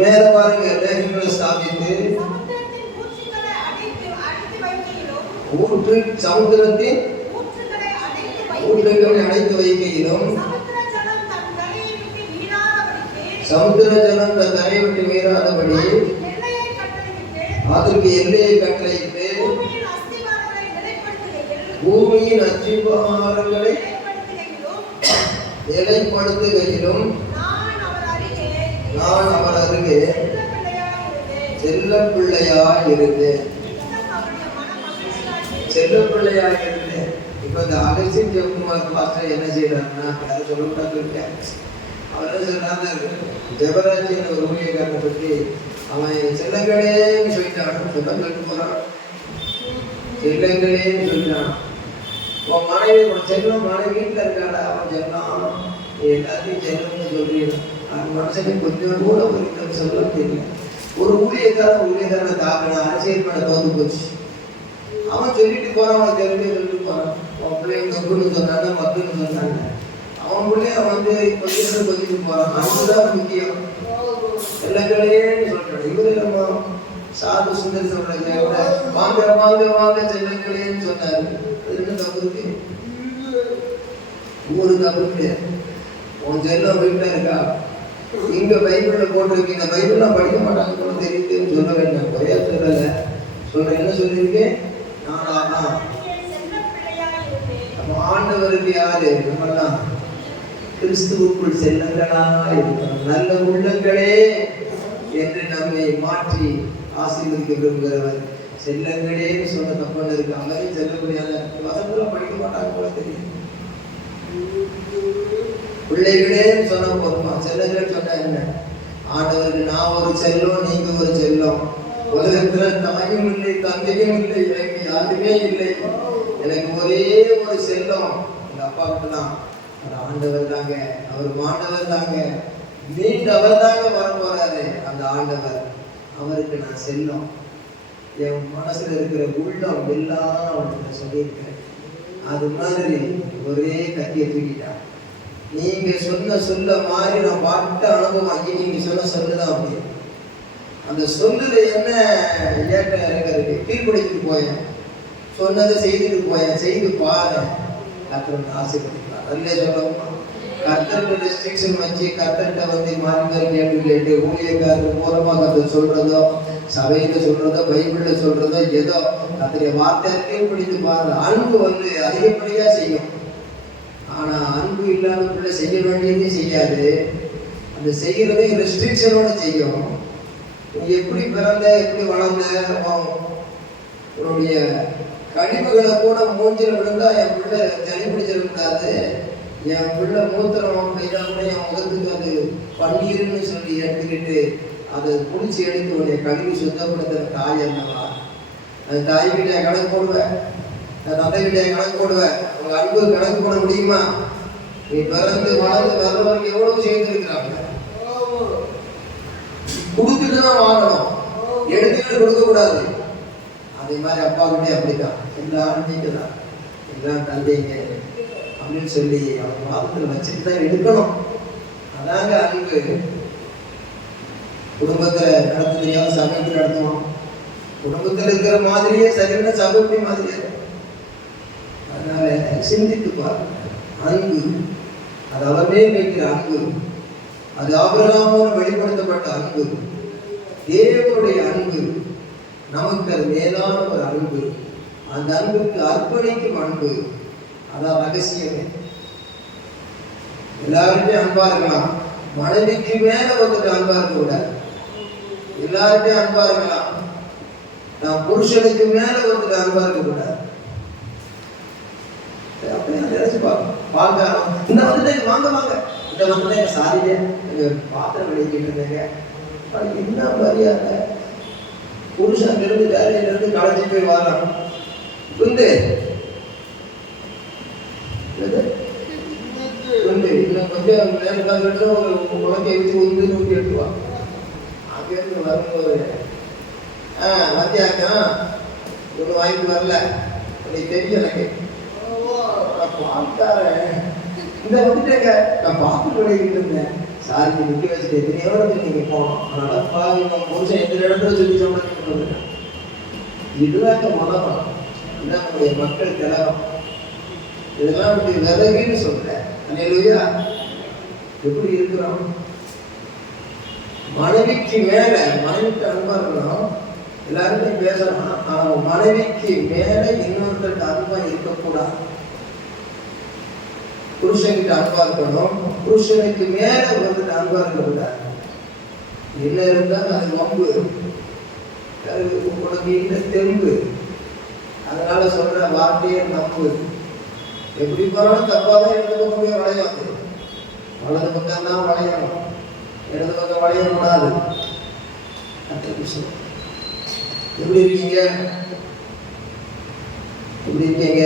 மேல பாருங்க, மேகங்களை ஸ்தாபித்து சமுத்திரத்தின் ஊற்றுகளை அடைத்து வைக்கையிலும், சமுத்திர ஜலம் தன் தரையை விட்டு மீறாதபடி அதற்கு எல்லையை கட்டளையிட்டு பூமியின் அஸ்திபாரங்களை நிலைப்படுத்துகையிலும் நான் அவர் அருகே செல்ல பிள்ளையாய் இருந்தேன். செல்ல பிள்ளையாய் இருந்தேன். இப்ப இந்த அகசின் ஜெயக்குமார் பாஸ்டர் என்ன செய்யறாருன்னா, யாரும் சொல்லக்கூடாது இருக்கேன், அவர் என்ன சொல்றாரு, ஜெபராஜின் ஒரு ஊழியக்காரனை பற்றி அவன் செல்லங்களேன்னு சொல்லிட்டான். சொல்லிட்டு போறான், செல்லங்களேன்னு சொல்லிட்டான். உன் மனைவி செல்லம், மனைவி வீட்டில் இருக்காடா, அவன் செல்லம், எல்லாத்தையும் செல்லம்னு சொல்லிடுறான். அவன் மனுஷனுக்கு கொஞ்சம் கூட ஒரு சொல்ல தெரியல. ஒரு ஊழியக்காரனை தாக்கினா அரசியல் பண்ண தோந்து போச்சு. அவன் சொல்லிட்டு போறான், அவன் சொல்லிட்டு போறான். அவன் பிள்ளைங்க சொக்குன்னு சொன்னாங்க, மக்குன்னு சொன்னாங்க. அவன் பிள்ளைய வந்து கொஞ்சிட்டு போறான். அதுதான் முக்கியம். செல்லங்களேன்னு சொல்றான். இவரு நம்ம சாது சுந்தர சொல்றாங்க வாங்க வாங்க வாங்க செல்லங்களேன்னு சொன்னாரு. என்ன தப்பு இருக்கு? ஒரு தப்பு கிடையாது. உன் செல்லம் வீட்டுல இருக்கா, இங்க பைபிள்ல போட்டிருக்கு, இந்த பைபிள்லாம் படிக்க மாட்டாங்க போல தெரியுதுன்னு சொல்ல வேண்டாம். குறையா சொல்லல, சொல்ற என்ன சொல்லியிருக்கேன்? நானா அப்ப ஆண்டவருக்கு யாரு? நம்மெல்லாம் கிறிஸ்துவுக்குள் செல்லங்களா இருக்கிறோம். நல்ல உள்ளங்களே என்று நம்மை மாற்றி ஆசீர்வதிக்க விரும்புகிறவர். செல்லங்களேன்னு சொன்ன தப்புன்னு இருக்கு. அவரையும் செல்லக்கூடிய வசனெல்லாம் படிக்க மாட்டாங்க போல தெரியும். பிள்ளைகளேன்னு சொன்ன போதுமா? செல்லங்களேன்னு சொன்னா என்ன? ஆண்டவருக்கு நான் ஒரு செல்லம், நீங்க ஒரு செல்லம். உலகத்துல தாயும் இல்லை, தந்தையும் இல்லை, எனக்கு யாருமே இல்லை. எனக்கு ஒரே ஒரு செல்லம் எங்க அப்பாவுக்கு தான். அவர் ஆண்டவர் தாங்க, அவர் மாண்டவர் தாங்க, மீண்டவர் தாங்க வர போறாரு. அந்த ஆண்டவர், அவருக்கு நான் செல்லம். என் மனசுல இருக்கிற உள்ளம் எல்லாம் அவனுக்கு சொல்லியிருக்கிறேன். அது மாதிரி ஒரே கத்தியை தூக்கிட்டான். நீங்க சொன்ன சொல்ல மாதிரி நான் பாட்ட அனுபவம். நீங்க சொன்ன சொல்லுதான் அப்படி. அந்த சொல்லுல என்ன ஏற்றம் இருக்கிறது? கீழ்படிச்சுட்டு போயேன், சொன்னதை செய்துட்டு போயேன், செய்து பாரு, கர்த்தர் ஆசைப்படுத்தினார். அதிலே சொல்லணுமா? கர்த்தர்கிட்ட ரெஸ்ட்ரிக்ஷன் வச்சு கர்த்தர்கிட்ட வந்து மாறி மாறி கேள்வி கேட்டு ஊழியக்காரர் மூலமா கர்த்தர் சொல்றதோ, சபையில சொல்றதோ, பைபிள்ல சொல்றதோ, ஏதோ கர்த்தருடைய வார்த்தை கீழ்படித்து பாரு. அன்பு வந்து அதிகப்படியா செய்யும். ஆனா அன்பு இல்லாத பிள்ளை செய்ய வேண்டியதையும் செய்யாது. அந்த செய்கிறதே ரெஸ்ட்ரிக்ஷனோட செய்யும். நீ எப்படி பிறந்த, எப்படி வளர்ந்த, உன்னுடைய கழிவுகளை கூட மூஞ்சில் விழுந்தா என் பிள்ளை சளி பிடிச்சிருக்காது. என் பிள்ளை மூத்திரம் பெய்தாகூட என் முகத்துக்கு அது பன்னீர்னு சொல்லி எடுத்துக்கிட்டு அதை குளிச்சு எடுத்து உன்னை கழுவி சுத்தப்படுத்துற தாய் என்னவா? அது தாய் கிட்ட கணக்கு போடுவேன், தந்தை கிட்ட கணக்கு போடுவேன். உங்க அன்பு கணக்கு போட முடியுமா? நீ பிறந்து வளர்ந்து வர்றவருக்கு எவ்வளவு செய்திருக்கிறாங்க. கொடுத்துட்டு தான் வாங்கணும், எடுத்துக்கிட்டு கொடுக்க கூடாது. அதே மாதிரி அப்பா கிட்டே அப்படித்தான். எல்லாரும் நீங்க தான், எல்லாம் தந்தைங்க அப்படின்னு சொல்லி அவங்க வாதத்தில் வச்சுட்டு தான் எடுக்கணும். அதாங்க அன்பு. குடும்பத்துல நடத்த தெரியாத சபைக்கு நடத்தணும். குடும்பத்தில் இருக்கிற மாதிரியே சரியான சபை மாதிரியே. அதனால சிந்தித்து பாருங்க. அன்பு அது அவரே வைக்கிற அன்பு, அது ஆபிரகாமோடு வெளிப்படுத்தப்பட்ட அன்பு, தேவனுடைய அன்பு. நமக்கு அது மேலான ஒரு அன்பு. அந்த அன்புக்கு அர்ப்பணிக்கும் அன்பு. அதான் ரகசியமே. எல்லாருமே அன்பா இருக்கலாம், மனைவிக்கு மேல வந்துட்டு அன்பா இருக்க கூடாது. எல்லாருமே அன்பா இருக்கலாம், நான் புருஷனுக்கு மேல வந்துட்டு அன்பா இருக்க கூடாது. அப்படியே நினைச்சு பார்க்கலாம். இந்த வந்துட்டு வாங்க வாங்க, இந்த வந்துட்டு சாரிங்க பாத்திரம் விளைக்கிட்டு இருந்தேங்க. என்ன மரியாதை? புருஷன் இருந்து வேலையில இருந்து களைச்சி போய் வாரான். இன்னும் கொஞ்சம் நேரம் ஒரு குழந்தைய வச்சு உந்து நூற்றி எடுத்துவான். அங்கிருந்து வரும்போது மத்தியாக்கா ஒன்று வாங்கிட்டு வரல, உனக்கு தெரியும் எனக்கு பார்த்தாரேன். இந்த வந்துட்டேங்க, நான் பார்த்து விளையிட்டு இருந்தேன். சாரிக்கு நிற்க வச்சுட்டு எத்தனையோ இடத்துல நீங்க போனோம். அதனால பாவி நம்ம புருஷன் எத்தனை இடத்துல சொல்லி சம்பாதிக்க. இதுதாங்க மனமா, இதுதான் நம்முடைய மக்கள் கலகம். இதெல்லாம் இப்படி விறகுன்னு சொல்றேன். அல்லேலூயா. எப்படி இருக்கிறோம்? மனைவிக்கு மேல, மனைவிக்கு அன்பா இருக்கணும். எல்லாருமே பேசணும். ஆனா மனைவிக்கு மேல இன்னொருத்தருக்கு அன்பா இருக்கக்கூடாது. புருஷனுக்கு அன்பா இருக்கணும், புருஷனுக்கு மேல ஒருத்தருக்கு அன்பா இருக்கக்கூடாது. என்ன இருந்தாலும் அது வம்பு, உனக்கு இந்த தெம்பு. அதனால சொல்ற வார்த்தையே நம்பு. எப்படி போறாலும் தப்பாதான் இடது பக்கமே வளையாது. வலது பக்கம் தான் வளையணும், இடது பக்கம் வளையக்கூடாது. எப்படி இருக்கீங்க? எப்படி இருக்கீங்க?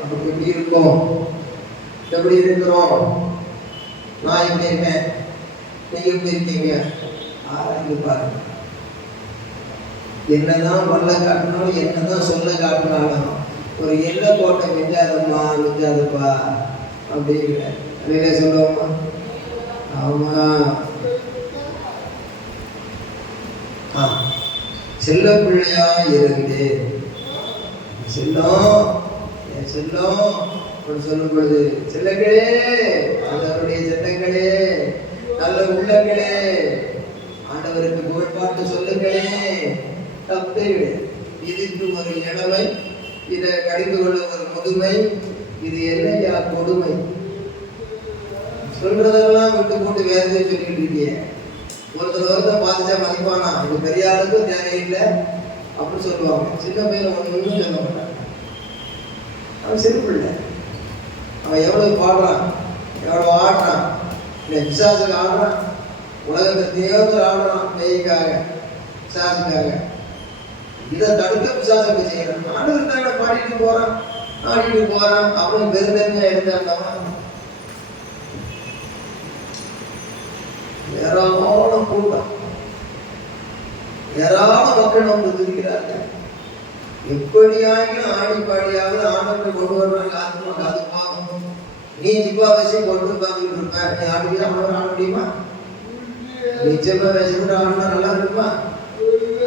அப்படி எப்படி இருக்கும்? எப்படி இருக்கிறோம்? நான் எப்படி இருக்கேன், நீங்க எப்படி இருக்கீங்க? ஆராய்ந்து பாருங்க. என்னதான் வல்ல காட்டினாலும், என்னதான் சொல்ல காட்டினாலும், ஒரு எல்லை கோட்டை மிஞ்சாதம்மா மிஞ்சாதப்பா அப்படிங்கிற வெளியே சொல்லுவோமா? ஆமா. செல்ல பிள்ளையா இருந்தேன். செல்லம் என் செல்லம் சொல்லும் பொழுது, செல்லங்களே, அதனுடைய செல்லங்களே, நல்ல உள்ளங்களே, ஆண்டவருக்கு புகழ்பாட்டு சொல்லுங்களே, தப்பே கிடையாது. இதுக்கு ஒரு இளமை, இதை கடிந்து கொள்ள ஒரு முதுமை, இது என்னையா கொடுமை? சொல்றதெல்லாம் விட்டு போட்டு வேற சொல்லிட்டு இருக்கீங்க. ஒருத்தர் பாதிச்சா மதிப்பானா, இது பெரிய ஆளுக்கும் தேவையில்லை அப்படின்னு சொல்லுவாங்க. சின்ன பையன் ஒன்றும் சொல்ல மாட்டாங்க. அவன் சிறுப்பில்லை. அவன் எவ்வளவு பாடுறான், எவ்வளவு ஆடுறான், இல்லை பிசாசுக்கு ஆடுறான், உலகத்தை தேர்தல் ஆடுறான், மெய்க்காக பிசாசுக்காக. இதை தடுக்க பிசாசுக்கு செய்யறான். ஆண்டவர் தானே பாடிட்டு போறான், ஆடிட்டு போறான். அவன் பெருந்தன்மையா இருந்தான். ஏராளமான கூட்டம், ஏராள மக்கள் வந்து துதிக்கிறார்கள். எப்படியாகிலும் ஆடி பாடியாவது ஆண்டவரை கொண்டு வருவாங்க. ஆத்மாக்கு அது பாவம். நீ ஜிப்பா வச்சு கொண்டு உட்காந்துக்கிட்டு இருப்ப, நீ ஆடுவியா? ஆட முடியுமா? நீ ஜிப்பா வச்சு கூட ஆடினா நல்லா இருக்குமா?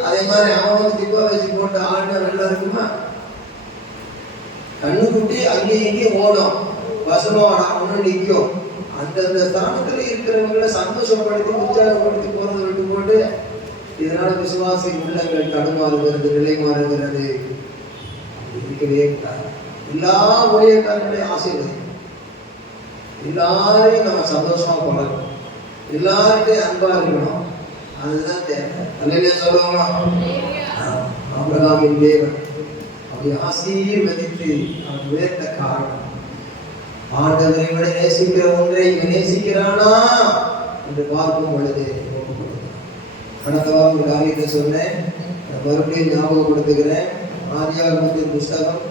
அதே மாதிரி அவனுக்கு ஜிப்பா வச்சு போட்டு ஆடினா நல்லா இருக்குமா? கண்ணுக்குட்டி அங்கேயும் இங்கேயும் ஓடும், வசனம் ஒன்று நிற்கும். அந்தந்த ஸ்தானத்துல இருக்கிறவங்களை சந்தோஷப்படுத்தி உற்சாகப்படுத்தி போறது விட்டு போட்டு, இதனால விசுவாசி உள்ளங்கள் தடுமாறுகிறது, நிலை மாறுகிறது. இருக்கவே கூடாது. எல்லா ஊழியக்காரர்களையும் ஆசீர்வதிக்கும். எல்லாரையும் நம்ம சந்தோஷமா பழகணும், எல்லார்கிட்டையும் அன்பா இருக்கணும். அதுதான் தேவை. அல்லையா சொல்லுவோமா? ஆபிரகாமின் தேவன் அப்படி ஆசீர்வதித்து அவன் உயர்த்த காரணம், ஆண்டவரை விட நேசிக்கிற ஒன்றை நேசிக்கிறானா என்று பார்க்கும் பொழுது கடந்த வாரம் ஒரு காரியத்தை சொன்னேன், மறுபடியும் ஞாபகப்படுத்துகிறேன். ஆதியாகமத்தின் புஸ்தகம்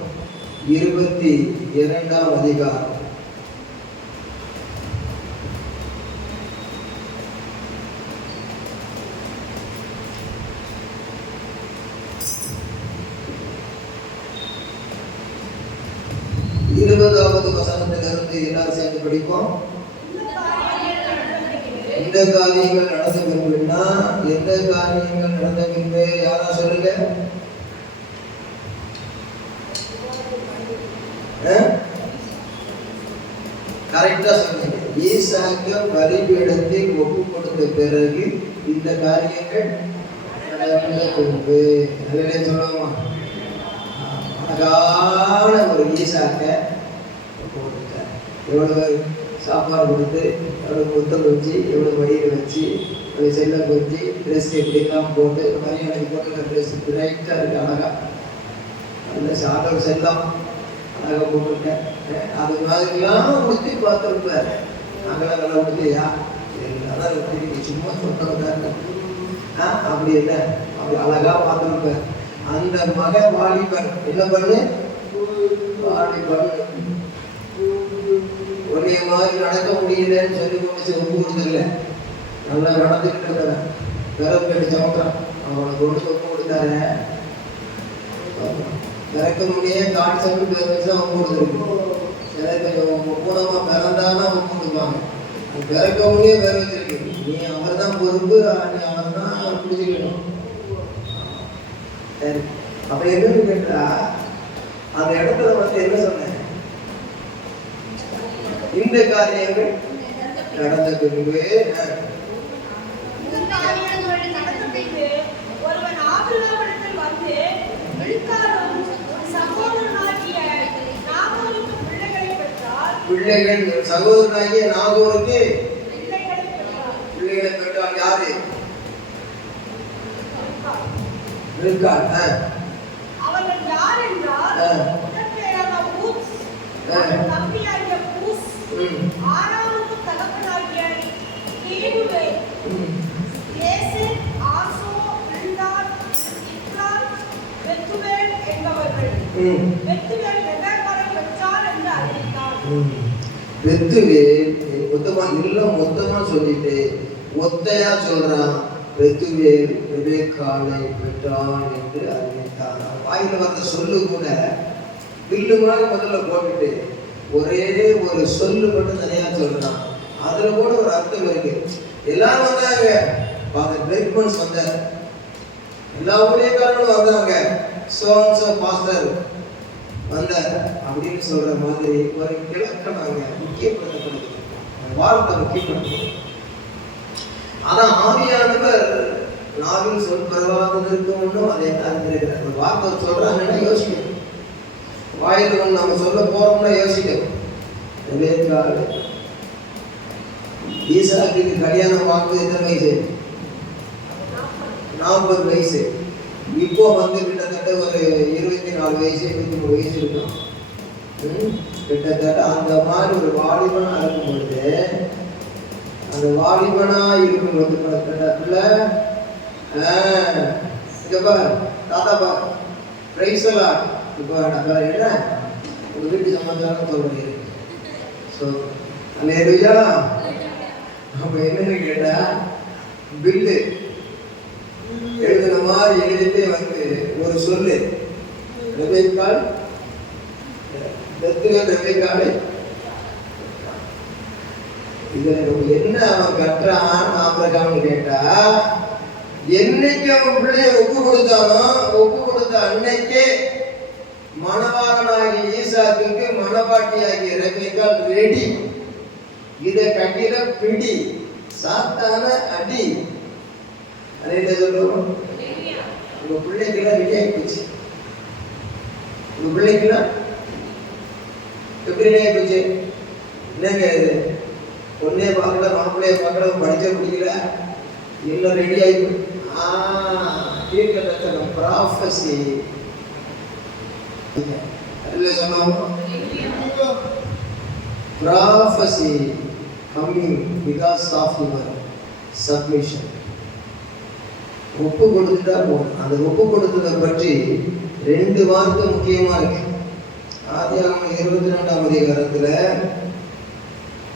22ஆம் அதிகாரம். இருபதாவது வசனத்திலிருந்து எல்லாரும் சேர்ந்து படிப்போம். இந்த காரியங்கள் நடந்த பின்புன்னா, எந்த காரியங்கள் நடந்த பின்பு யாரா சொல்லுங்க? கரெக்டா சொன்னீங்க. ஈசாக்கு பலிபீடத்தை ஒப்பு கொடுத்த பிறகு இந்த காரியங்கள் நடந்த பின்பு. அதிலே சொல்லுவோமா? அழகான ஒரு ஈசாக்க கொடுத்தார். எவ்வளவு சாப்பாடு கொடுத்து, எவ்வளவு புத்தம் வச்சு, எவ்வளவு வடியில் வச்சு, அது செல்ல கொஞ்சி, ட்ரெஸ் எப்படிலாம் போட்டு, மரியாதை போட்டு ட்ரெஸ் பிரைட்டாக இருக்கு, அழகா அந்த சாதம் செல்லம் அழகாக போட்டுருக்கேன். அது மாதிரிலாம் ஊற்றி பார்த்துருப்பார். நாங்களாம் நல்லா ஊற்றியா? அதான் ஊற்றி சும்மா சொன்னவங்க அப்படி இல்லை, அப்படி அழகா பார்த்துருப்பார். அந்த மக வாலிபன் என்ன பண்ணு? வாலிபன் உன்னைய மாதிரி நடக்க முடியலன்னு சொல்லி முடிச்சு ஒப்பு கொடுத்துருல, நல்லா நடந்துக்கிட்டு இருக்கிறேன், பிறப்பு கடிச்சவன் அவனை கொண்டு ஒப்பு கொடுத்தாரு. பிறக்க முடியே காட்டு சம்பளம் பேர் வச்சு தான் ஒப்பு கொடுத்துருக்கு. சில கொஞ்சம் ஒப்புணமா பிறந்தானா ஒப்பு கொடுப்பாங்க. பிறக்க முடியே பேர் வச்சிருக்கு. நீ அவர் தான் பொறுப்பு, நீ அவர் தான் பிடிச்சிக்கணும். சரி, அப்ப என்னன்னு கேட்டா, அந்த இடத்துல வந்து என்ன சொன்னேன்? இந்த காரியங்கள் நடந்த பின்பு பிள்ளைகள் சகோதரனாகிய நாகோருக்கு பிள்ளைகளை பெற்றால் யாரு? அவர்கள் யார் என்றால் தம்பியாகிய பூஸ், ஆராமுக்கு தகப்பனாகிய கேதுவேல், ஏசேர், ஆசோ, பில்தாத், இத்ரான், பெத்துவேல் என்பவர்கள். பெத்துவேல் ரெபெக்காளை பெற்றார் என்று அறிவித்தார். பெத்துவேல் மொத்தமா எல்லாம் மொத்தமா சொல்லிட்டு ஒத்தையா சொல்றான். பெத்துவேல் ரெபெக்காளை பெற்றான் என்று அறிவித்தார். வாயில வந்த சொல்லு கூட பில்லு மாதிரி முதல்ல போட்டுட்டு ஒரே ஒரு சொல்லு மட்டும் தனியா சொல்றான். அதுல கூட ஒரு அர்த்தம் இருக்கு. எல்லாரும் வந்தாங்க, ஃபாதர் பெர்க்மன்ஸ் வந்தார். எல்லா ஊழியக்காரங்களும் வந்தாங்க. சோ பாஸ்டர் வந்த அப்படின்னு சொல்ற மாதிரி ஒரு இலக்கணாங்க முக்கியப்படுத்தப்படுது, வார்த்தை முக்கியப்படுத்தப்படுது. ஆனா ஆவியானவர் நாவில் சொல் பிரவாதத்திற்கு முன்னும் அதே தான் இருக்கிறார். ஒரு வார்த்தை சொல்றாங்கன்னா யோசிக்கணும், வாயில் ஒன்று நம்ம சொல்ல போறோம்னா யோசிக்கணும். ஈசாக்கு கல்யாணம் பார்க்கும்போது எத்தனை வயசு? 40 வயசு. இப்போ கிட்டத்தட்ட ஒரு 24 வயசு 23 வயசு இருக்கும். கிட்டத்தட்ட அந்த மாதிரி ஒரு வாலிபனா இருக்கும் பொழுது, அந்த வாலிபனா இருக்கும் பொழுது தாத்தா பிரைஸ்லா இப்போ என்ன உங்க வீட்டு சமாச்சாரம் சொல்றீங்க. ஸோ அல்லேலூயா. அப்ப என்னன்னு கேட்டா, பில்லு எழுதுன மாதிரி எழுதிட்டே ஒரு சொல்லு ரெபேக்காள், ரெபேக்காள். இதுல என்ன அவன் கட்டுறான் ஆபிரகாம்னு கேட்டா, என்னைக்கு அவன் பிள்ளைய ஒப்பு கொடுத்தானோ ஒப்பு கொடுத்த அன்னைக்கே மணவாளனாகிய ஈசாக்குக்கு மணவாட்டியாகிய ரெபேக்காள் ரெடி. இதை கட்டில பிடி, சாத்தான அடி. அதை என்ன சொல்லுவோம்? உங்க பிள்ளைக்கெல்லாம் ரெடி ஆகிப்போச்சு. உங்க பிள்ளைக்கெல்லாம் எப்படி ரெடி ஆகிப்போச்சு? என்னங்க இது, பொண்ணே பார்க்கல மாப்பிள்ளைய பார்க்கல, படிச்ச பிடிக்கல, எல்லாம் ரெடி ஆகிப்போச்சு. தீர்க்கதரிசனம் ப்ராஃபஸி சொல்லுவோம். Prophecy coming because of your submission. ஒப்பு கொடுத்துட்டா போதும். அந்த ஒப்பு கொடுத்ததை பற்றி 2 வார்த்தை முக்கியமா இருக்கு. ஆதியாகமம் 22ஆம் அதிகாரத்துல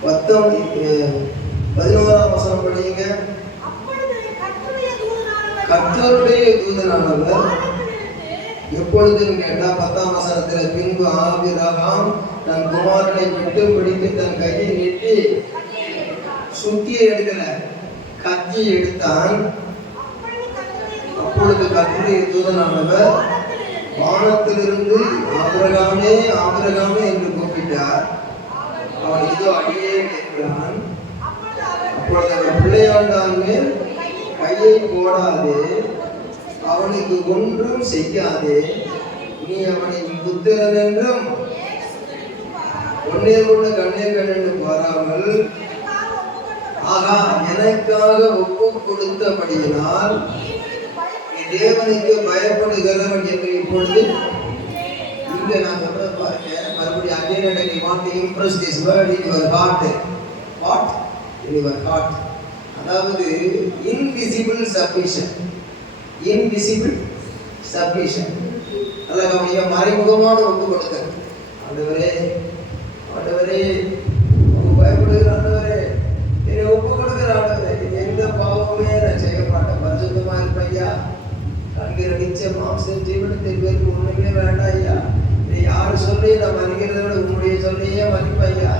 11ஆம் வசனம் படிங்க. கர்த்தருடைய தூதனானவர் எப்பொழுதுன்னு கேட்டா 10ஆம் வசனத்துல, பின்பு ஆபிரகாம் தன் குமாரனை வெட்டும்படிக்கு தன் கையை நீட்டி, சுத்தியை எடுக்கல, கத்தியை எடுத்தான். அப்பொழுது கர்த்தருடைய தூதனானவர் வானத்திலிருந்து ஆபிரகாமே ஆபிரகாமே என்று கூப்பிட்டார். அவன் இதோ அடியேன் என்றான். அப்பொழுது அவர் பிள்ளையாண்டான் மேல் கையை போடாதே, அவனுக்கு ஒன்றும் செய்யாதே, நீ அவனை புத்திரன் என்றும் ஒன்னேர் உள்ள கண்ணீர் என்று பாராமல், ஆகா எனக்காக ஒப்பு கொடுத்தபடியினால் தேவனுக்கு பயப்படுகிறவன் என்று இப்பொழுது இங்க நான் சொல்றது பாருங்க. மறுபடியும் again you want to impress this word in your heart. What? In your heart. அதாவது invisible submission. Invisible submission. அல்ல கவனிங்க, மறைமுகமான ஒப்பு கொடுத்தல். ஆண்டவரே ஆண்டவரே பயப்படுகிற ஆண்டவரே, என்னை ஒப்பு கொடுக்கிற ஆண்டவரே, எந்த பாவமே நான் செய்ய மாட்டேன், பரிசுத்தமா இருப்பேன் ஐயா. கண்கிற நிச்சயம் மாம்சம் ஜீவனத்தை பேருக்கு ஒண்ணுமே வேண்டாம் ஐயா. நீ யாரு சொல்லி நான் மதிக்கிறத விட உன்னுடைய சொல்லியே மதிப்பேன் ஐயா.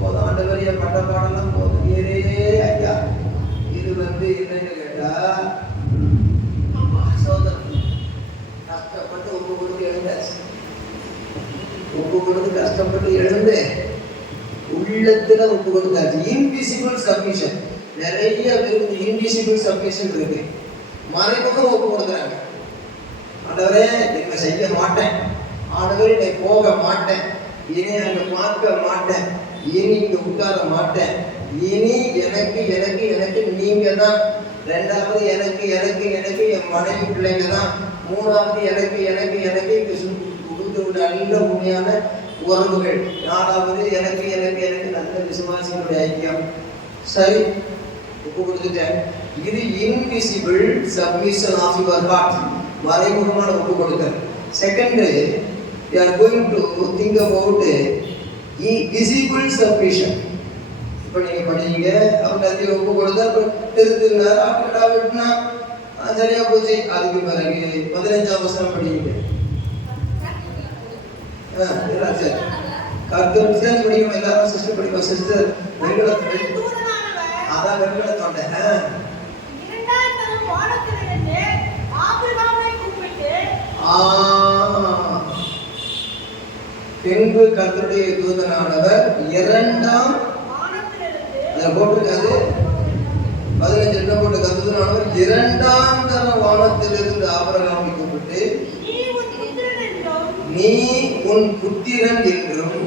போதும் ஆண்டவர், என் பட்ட பாடலாம் போதும் ஏறே ஐயா. இது என்னன்னு கேட்டா, கஷ்டப்பட்டு ஒப்பு கொடுத்து எழுந்தாச்சு. ஒப்பு கொடுத்து கஷ்டப்பட்டு எழுந்து உள்ளத்துல ஒப்பு கொடுத்தாச்சு. இன்விசிபிள் சப்மிஷன் நிறைய பேருக்கு இன்விசிபிள் சப்மிஷன் இருக்கு. மறைமுகம் ஒப்பு கொடுக்குறாங்க. ஆண்டவரே என்ன செய்ய மாட்டேன், ஆண்டவரே என்னை போக மாட்டேன், இனி அங்க பார்க்க மாட்டேன், இனி இங்க உட்கார மாட்டேன், இனி எனக்கு எனக்கு எனக்கு நீங்க தான், 2வது எனக்கு எனக்கு எனக்கு என் மனைவி பிள்ளைங்க தான், 3வது எனக்கு எனக்கு எனக்கு கொடுத்து நல்ல உண்மையான உறவுகள், 4வது எனக்கு எனக்கு எனக்கு நல்ல விசுவாசிகளுடைய ஐக்கியம். சரி, ஒப்பு கொடுத்துட்டேன். இது invisible submission of your heart, மறைமுகமான ஒப்பு கொடுத்தல். Second, you are going to think about visible submission. இப்போ நீங்கள் படிங்க, அவங்க அதில் ஒப்பு கொடுத்தா திருத்தினார், ஆக்கிட்டா விட்டுனா சரியா போச்சு. அதுக்கு பிறகு 15ஆம் வசனம் படிங்க. சரி, கர்த்தர் சேர்ந்து படிக்கணும். எல்லாரும் சிஸ்டர் படிப்போம். சிஸ்டர் அதான் வெண்கல தொண்டை. பின்பு கர்த்தருடைய தூதனானவர் இரண்டாம் அதில் போட்டிருக்காது 15 என்ன போட்டு கர்த்தருடைய இரண்டாம் தர வானத்திலிருந்து ஆபிரகாமை கூப்பிட்டு நீ உன் புத்திரன் என்றும்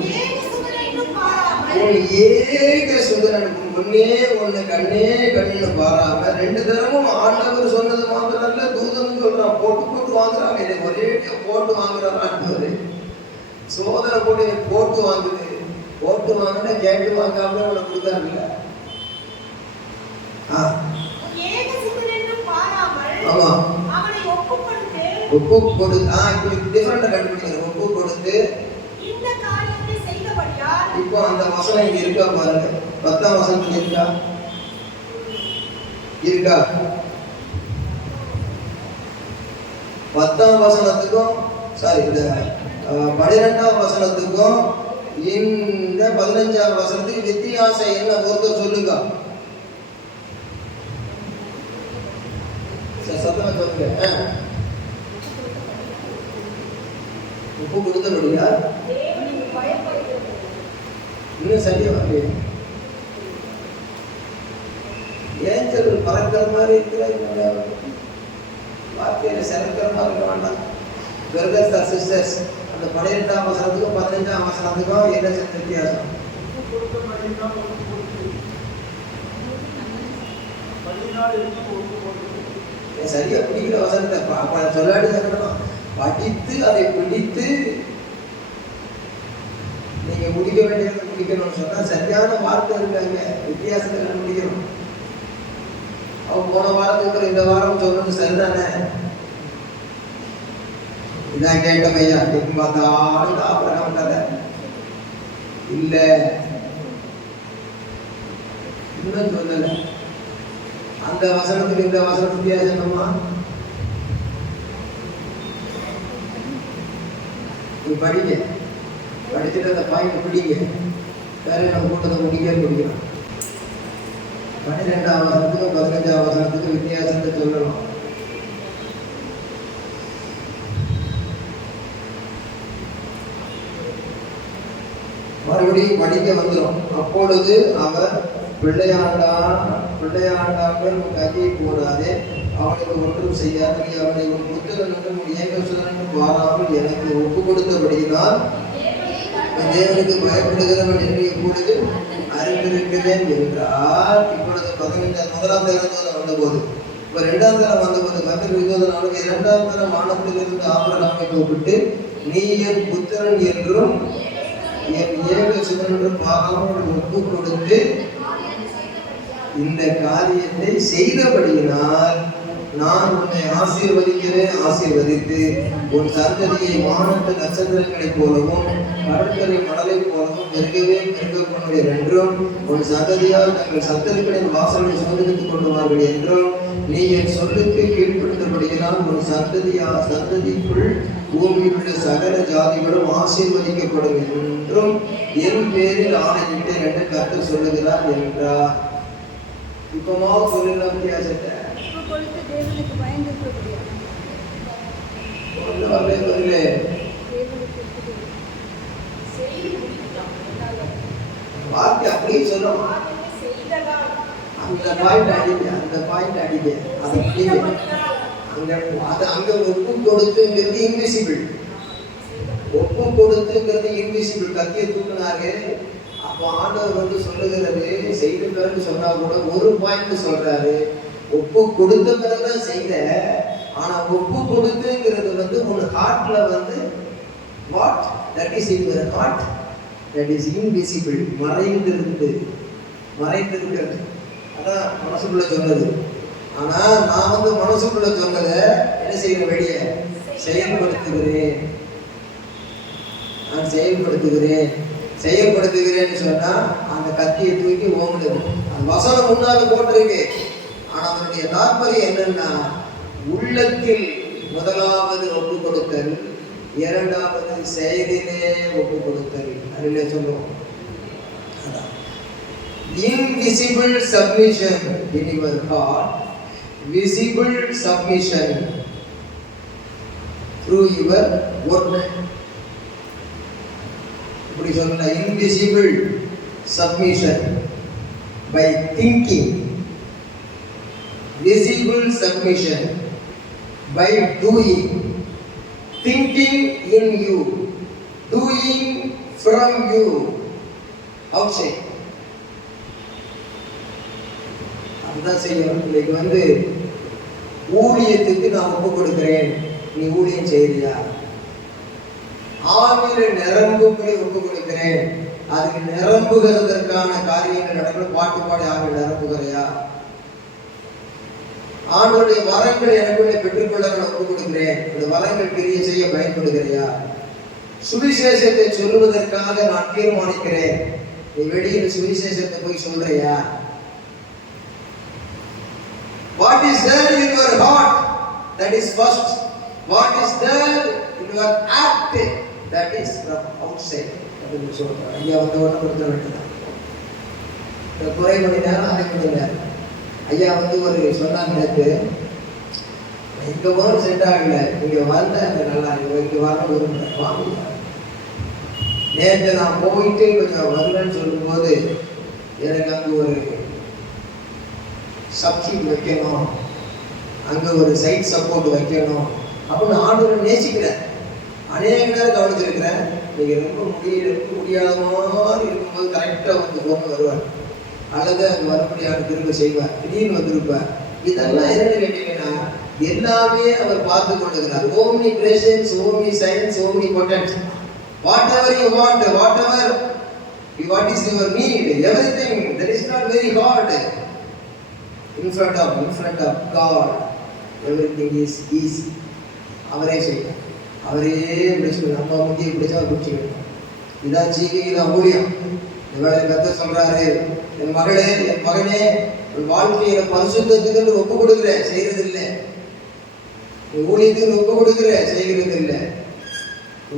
உன் ஏக சுதரனுக்கும் முன்னே உன்னை கண்ணே கண்ணுன்னு பாராம 2 தரமும் ஆண்டவர் சொன்னது மாத்திரம் இல்ல, தூதன் சொல்றான். போட்டு வாங்குறாங்க, இதை ஒரே போட்டு வாங்குறான் ஆண்டவர். சோதனை போட்டு வாங்குது. போட்டு வாங்கினா கேட்டு வாங்காம உனக்கு கொடுத்தாருல்ல. ஆமா, ஒப்பு கொடு. இப்ப டிஃபரெண்ட் கண்டுபிடிக்கிறேன். ஒப்பு கொடுத்து இப்போ அந்த வசனம் இங்க இருக்கா பாருங்க. 10ஆம் வசனத்துல இருக்கா 10ஆம் வசனத்துக்கும் இந்த 12ஆம் வசனத்துக்கும் இந்த 15ஆம் வசனத்துக்கு வித்தியாசம் என்ன ஒருத்தர் சொல்லுங்க. சத்தமா சொல்லுங்க. ஒப்பு கொடுத்தபடியா இன்னும் சரியா வரலையே. ஏஞ்சல் பறக்கிற மாதிரி இருக்கிற வார்த்தையில சிறக்கிற மாதிரி இருக்க வேண்டாம். பிரதர்ஸ் அண்ட் சிஸ்டர்ஸ், அந்த 12ஆம் வசனத்துக்கும் 15ஆம் வசனத்துக்கும் என்ன வித்தியாசம்? சரியா பிடிக்கிற வசனத்தை சொல்லாடி சொல்லணும். படித்து அதை பிடித்து நீங்க முடிக்க வேண்டியதை முடிக்கணும்னு சொன்னா சரியான வார்த்தை இருக்காங்க. வித்தியாசத்தை கண்டுபிடிக்கணும். அவன் போன வாரத்துக்கு இந்த வாரம் சொல்றது சரிதானே? இதான் கேட்டோம் ஐயா. பார்த்தாலும் ஆபரகம் கதை இல்ல, இன்னும் சொல்லல. அந்த வசனத்துக்கு இந்த வசனம் வித்தியாசமா? படிங்க, படிச்சுட்டு அந்த பாயிண்ட் பிடிங்க. வேற நம்ம கூட்டத்தை முடிக்கணும். 12ஆம் வசனத்துக்கும் 15ஆம் வசனத்துக்கும் வித்தியாசத்தை சொல்லணும். மறுபடியும் படிக்க வந்துடும். அப்பொழுது அவர் பிள்ளையாண்டாமல் கதையை கூடாதே, அவனுக்கு ஒன்றும் செய்யாது, நீ அவனை உன் புத்திரன் என்றும் ஏகசுதனும் வாராமல் எனக்கு ஒப்பு கொடுத்தபடியினால் தேவனுக்கு பயப்படுகிறவன் என்று இப்பொழுது அறிந்திருக்கிறேன் என்றார். இப்பொழுது 1ஆம் தரம் வந்தபோது, இப்ப 2ஆம் தரம் வந்தபோது கர்த்தர் விரோதனாலும் 2ஆம் தரம் வானத்திலிருந்து ஆபிரகாமை கூப்பிட்டு நீ என் புத்திரன் என்றும் என் ஏகசுதன் என்றும் பாராமல் ஒப்பு கொடுத்து இந்த காரியத்தை செய்தபடியினால் நான் உன்னை ஆசீர்வதித்து உன் சந்ததியை வானத்து நட்சத்திரங்களைப் போலவும் கடற்கரை மணலை போலவும் பெருகவே பெருக கொள்வேன் என்றும் உன் சந்ததியால் தங்கள் சத்துருக்களின் வாசலை சுதந்திரித்துக் கொள்வார்கள் என்றும் நீ என் சொல்லுக்கு கீழ்ப்படுத்தபடியினால் உன் சந்ததிக்குள் பூமியில் உள்ள சகல ஜாதிகளும் ஆசீர்வதிக்கப்படும் என்றும் என் பேரில் ஆணையிட்டேன் என்று கர்த்தர் சொல்லுகிறார் என்றார். இப்பமாவது சொல்லலாம் வித்தியாசத்தை. வார்த்தை அப்படியே சொல்லணும். அந்த பாயிண்ட் அடிக்க அங்க ஒப்பு கொடுத்துங்கிறது இன்விசிபிள். ஒப்பு கொடுத்துங்கிறது இன்விசிபிள். கத்தியை தூக்கினாரு. அப்போ ஆண்டவர் சொல்லுகிறது செய்த பிறகு சொன்னா கூட ஒரு பாயிண்ட் சொல்றாரு. ஒப்பு கொடுத்த பிறகுதான் செய்த. ஆனா ஒப்பு கொடுத்துங்கிறது உன் ஹார்ட்ல what that is in your heart, that is invisible. மறைந்திருக்கிறது. அதான் மனசுக்குள்ள சொன்னது. ஆனா நான் மனசுக்குள்ள சொன்னதை என்ன செய்யற வெளியே செயல்படுத்துகிறேன். நான் செயல்படுத்துகிறேன்னு சொன்னா அந்த கத்தியை தூக்கி ஓங்குது. அந்த வசனம் முன்னால போட்டிருக்கு. ஆனா அதனுடைய தாற்பயம் என்னன்னா, உள்ளத்தில் முதலாவது ஒப்பு கொடுத்தல், இரண்டாவது செயலிலே ஒப்பு கொடுத்தல். அதிலே சொல்லுவோம் invisible submission in your heart, visible submission. through your work. இப்படி சொன்ன invisible submission by thinking, visible submission by doing, thinking in you, doing from you, outside. அதுதான் செய்யணும். இன்னைக்கு ஊழியத்துக்கு நான் ஒப்பு கொடுக்கிறேன், நீ ஊழியம் செய்யறியா? ஆவியில நிரம்பும்படி ஒப்பு கொடுக்கிறேன், அதுக்கு நிரம்புகிறதற்கான காரியங்கள் நடக்கணும். பாட்டு பாடி ஆவியில் நிரம்புகிறையா? ஆண்டவருடைய வரங்களை எனக்குள்ளே பெற்றுக்கொள்ள நான் ஒப்பு கொடுக்கிறேன், அந்த வரங்கள் கிரியை செய்ய பயன்படுகிறையா? சுவிசேஷத்தை சொல்லுவதற்காக நான் தீர்மானிக்கிறேன், நீ வெளியில் சுவிசேஷத்தை போய் சொல்றியா? What is there in your heart? That is first. What is there in your act? That is from outside. அப்படின்னு சொல்றாங்க. ஐயா ஒன்று கொடுத்த வேண்டியதான். குறை மணி நேரம், அரை மணி நேரம். ஐயா ஒரு சொன்னாங்க, நேற்று இங்கே போன செட் ஆகல, இங்கே வந்த நல்லா இங்கே வர விரும்புகிறேன், வாங்க. நேற்று நான் போயிட்டு கொஞ்சம் வரலன்னு சொல்லும்போது எனக்கு அங்கே ஒரு சப்ஜெக்ட் வைக்கணும், அங்கே ஒரு சைட் சப்போர்ட் வைக்கணும் அப்படின்னு ஆண்டவரை நேசிக்கிறேன். அநேக நேரம் கவனிச்சிருக்கிறேன். நீங்கள் ரொம்ப முடியாத மாதிரி இருக்கும்போது கரெக்டாக கொண்டு வருவார், அல்லது அங்கே வரப்படியான திரும்ப செய்வார், திடீர்னு வந்திருப்பார். இதெல்லாம் என்னன்னு கேட்டீங்கன்னா, எல்லாமே அவர் பார்த்து கொண்டிருக்கிறார். Omnipresence, omniscience, omnipotence. Whatever you want, whatever what is your need, everything that is not very hard. In front of God, everything is easy. அவரே செய்யும், அவரே பிடிச்சிக்கணும். நம்ம முந்தியை பிடிச்சா பிடிச்சிக்கணும். இதான் ஜீவி, இதான் ஊழியம். இவளை கத்த சொல்றாரு, என் மகளே, என் மகனே, உன் வாழ்க்கையில பரிசுத்தத்துக்கு ஒப்பு கொடுக்குற, செய்யறது இல்லை. ஊழியத்துக்கு ஒப்பு கொடுக்குற, செய்கிறது இல்லை.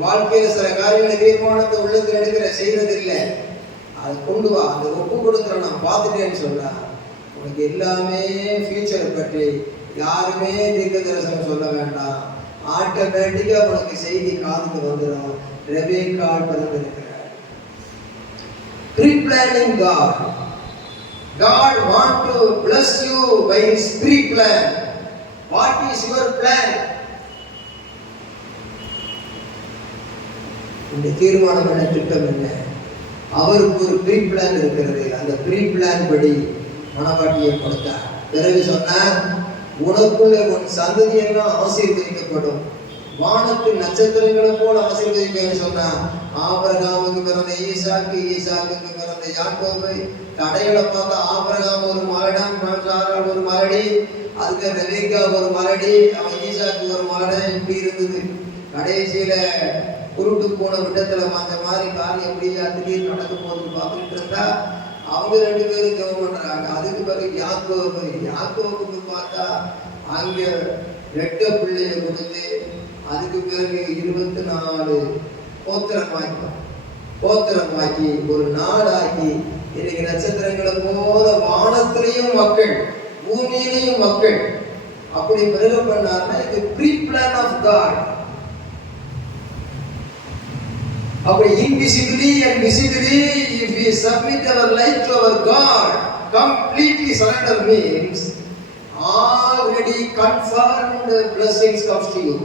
வாழ்க்கையில சில காரியங்களை தீர்மானத்தை உள்ளத்தில் எடுக்கிற, செய்யறது இல்லை. அதை கொண்டு வா, அந்த ஒப்பு கொடுக்குற நான் பார்த்துட்டேன்னு சொன்னா, உனக்கு எல்லாமே ஃபியூச்சரை பற்றி யாருமே தீர்க்க தரிசனம் சொல்ல வேண்டாம். ஆட்டோமேட்டிக்கா உனக்கு செய்தி காதுக்கு வந்துடும். ரெபேக்காள் பிறந்திருக்கிறார். Pre-planning God. God want to bless you by His pre-plan. What is your plan? இந்த தீர்மானமான திட்டம் என்ன? அவருக்கு ஒரு ப்ரீ பிளான் இருக்கிறது. அந்த ப்ரீ பிளான் படி மனவாட்டியை கொடுத்தார். பிறகு சொன்னார், உனக்குள்ளே உன் சந்ததி எல்லாம் ஆசீர்வதிக்கப்படும், வானத்து நட்சத்திரங்களை போல ஆசீர்வதிப்பேன்னு சொன்னார். ஆபிரகாமுக்கு பிறந்த ஈசாக்கு, ஈசாக்குக்கு பிறந்த யாக்கோபு. கடைகளை பார்த்தா ஆபிரகாம் ஒரு மகடன், சாராள் ஒரு மகடி, அதுக்கு ரெபேக்கா ஒரு மகடி, அவன் ஈசாக்கு ஒரு மகடன். இப்படி இருந்தது. கடைசியில குருட்டு போன விட்டத்துல வந்த மாதிரி காரியம் எப்படியா திடீர்னு நடக்க போகுது பார்த்துக்கிட்டு இருந்தா, அவங்க 2 பேரும் ஜெபம் பண்றாங்க. அதுக்கு பிறகு யாக்கோபுக்கு பார்த்தா அங்க 8 பிள்ளைய கொடுத்து, அதுக்கு பிறகு 24 கோத்திரமாக்கி ஒரு நாடாக்கி, இன்னைக்கு நட்சத்திரங்களை போல வானத்திலையும் மக்கள், பூமியிலையும் மக்கள். அப்படி பிறகு பண்ணாருன்னா இது ப்ரீ பிளான் ஆஃப் காட். அப்படி invisibly and visibly, if we submit our life to our God, completely surrender means already confirmed blessings comes to you.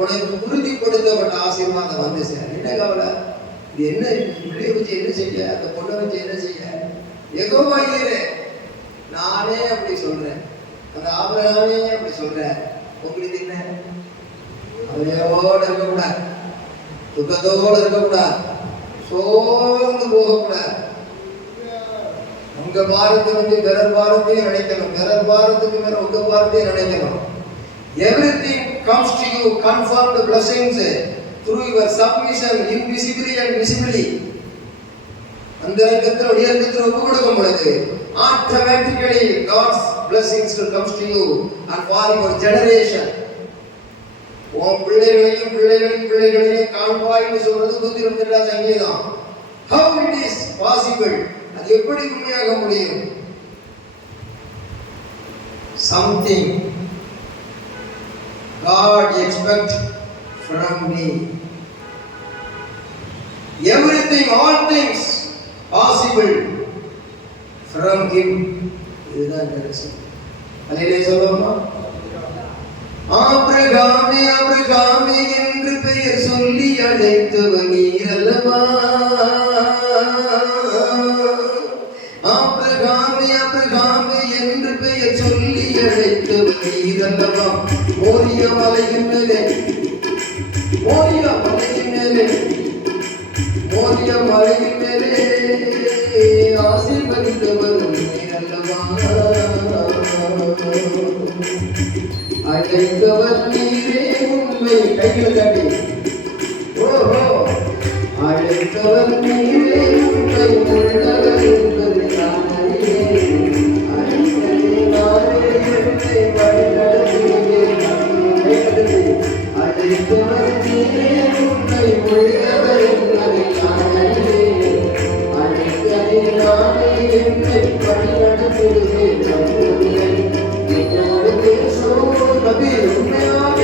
உனக்கு உறுதிப்படுத்தப்பட்ட ஆசீர்வாதம் வந்து சார். என்ன கவலை? இது என்ன பிள்ளைய வச்சு என்ன செய்ய, அந்த பொண்ணை வச்சு என்ன செய்ய? யெகோவா ஈரே, நானே அப்படி சொல்றேன், அந்த ஆபிரகாமே அப்படி சொல்றேன். உங்களுக்கு என்ன? அவையோட இருக்கக்கூடாது, துக்கத்தோடு இருக்கக்கூடாது, சோர்ந்து போகக்கூடாது. உங்க பாரத்தை பிறர் பாரத்தையும் நினைக்கணும், பிறர் பாரத்துக்கு மேல உங்க பாரத்தையும் நினைக்கணும். Everything comes to you, confirmed blessings through your submission, invisibly and visibly. அந்த இடத்துல உயர்ந்தத்தில் ஒப்பு கொடுக்கும் பொழுது automatically God's blessings will come to you and for your generation. உன் பிள்ளைகளையும் காண்பாய்னு சொல்றது 122 சங்கீதம். How it is possible? அது எப்படி உண்மையாக முடியும்? Something God expects from me. Everything, all things possible from him. இதுதான் கடைசி. அல்லேலூயா சொல்லுவோமா? ஆபிரகாமே ஆபிரகாமே என்று பெயர் சொல்லி அழைத்தவர் நீர் அல்லவா? ஆபிரகாமே ஆபிரகாமே என்று பெயர் சொல்லி அழைத்தவர் நீர் அல்லவா? மோரிய மலையின் மேலே மோரிய மலையின் மேலே மோரிய மலையின் மேலே ஆசீர்வதித்தவர் நீர் அல்லவா? அழைத்தவர் நீரே உண்மை. கைகளை தட்டி ஓஹோ. அழைத்தவர் நீரே உண்மை உள்ளவர் என்பது நானே. அழைத்ததே நானே என்னை வழிநடத்துகிறேன். அழைத்தவர் நீரே உண்மை உள்ளவர் என்பது நானே. அழைத்ததே நானே என்னை வழிநடத்துகிறேன். கபி உண்மையாக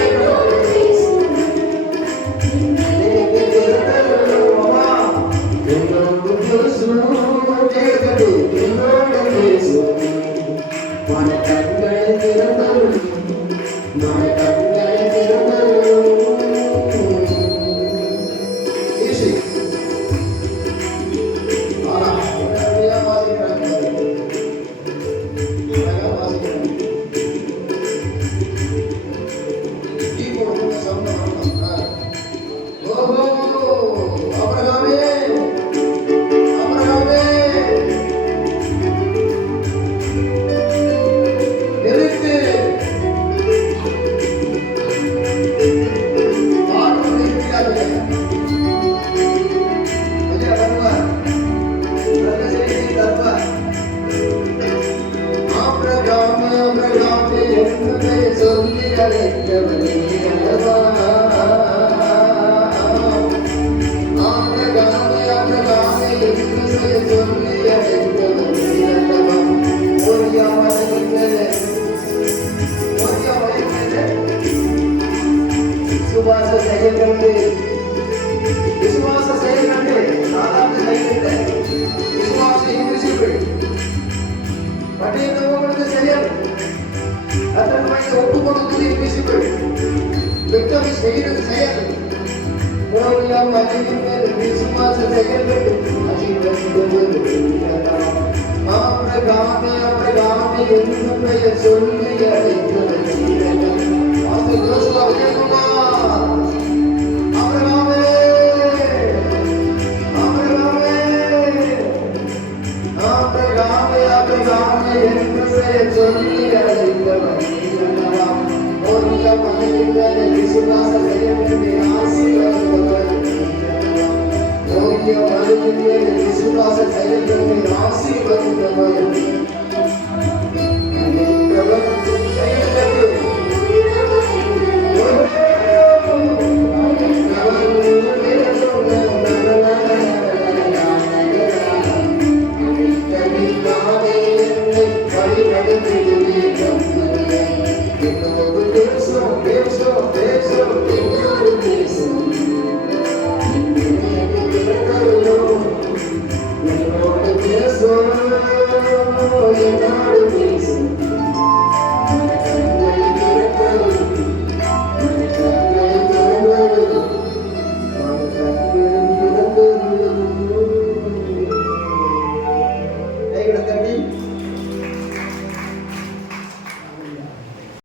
விசுவாச செயல்களை ஆசீர்வதித்தவர்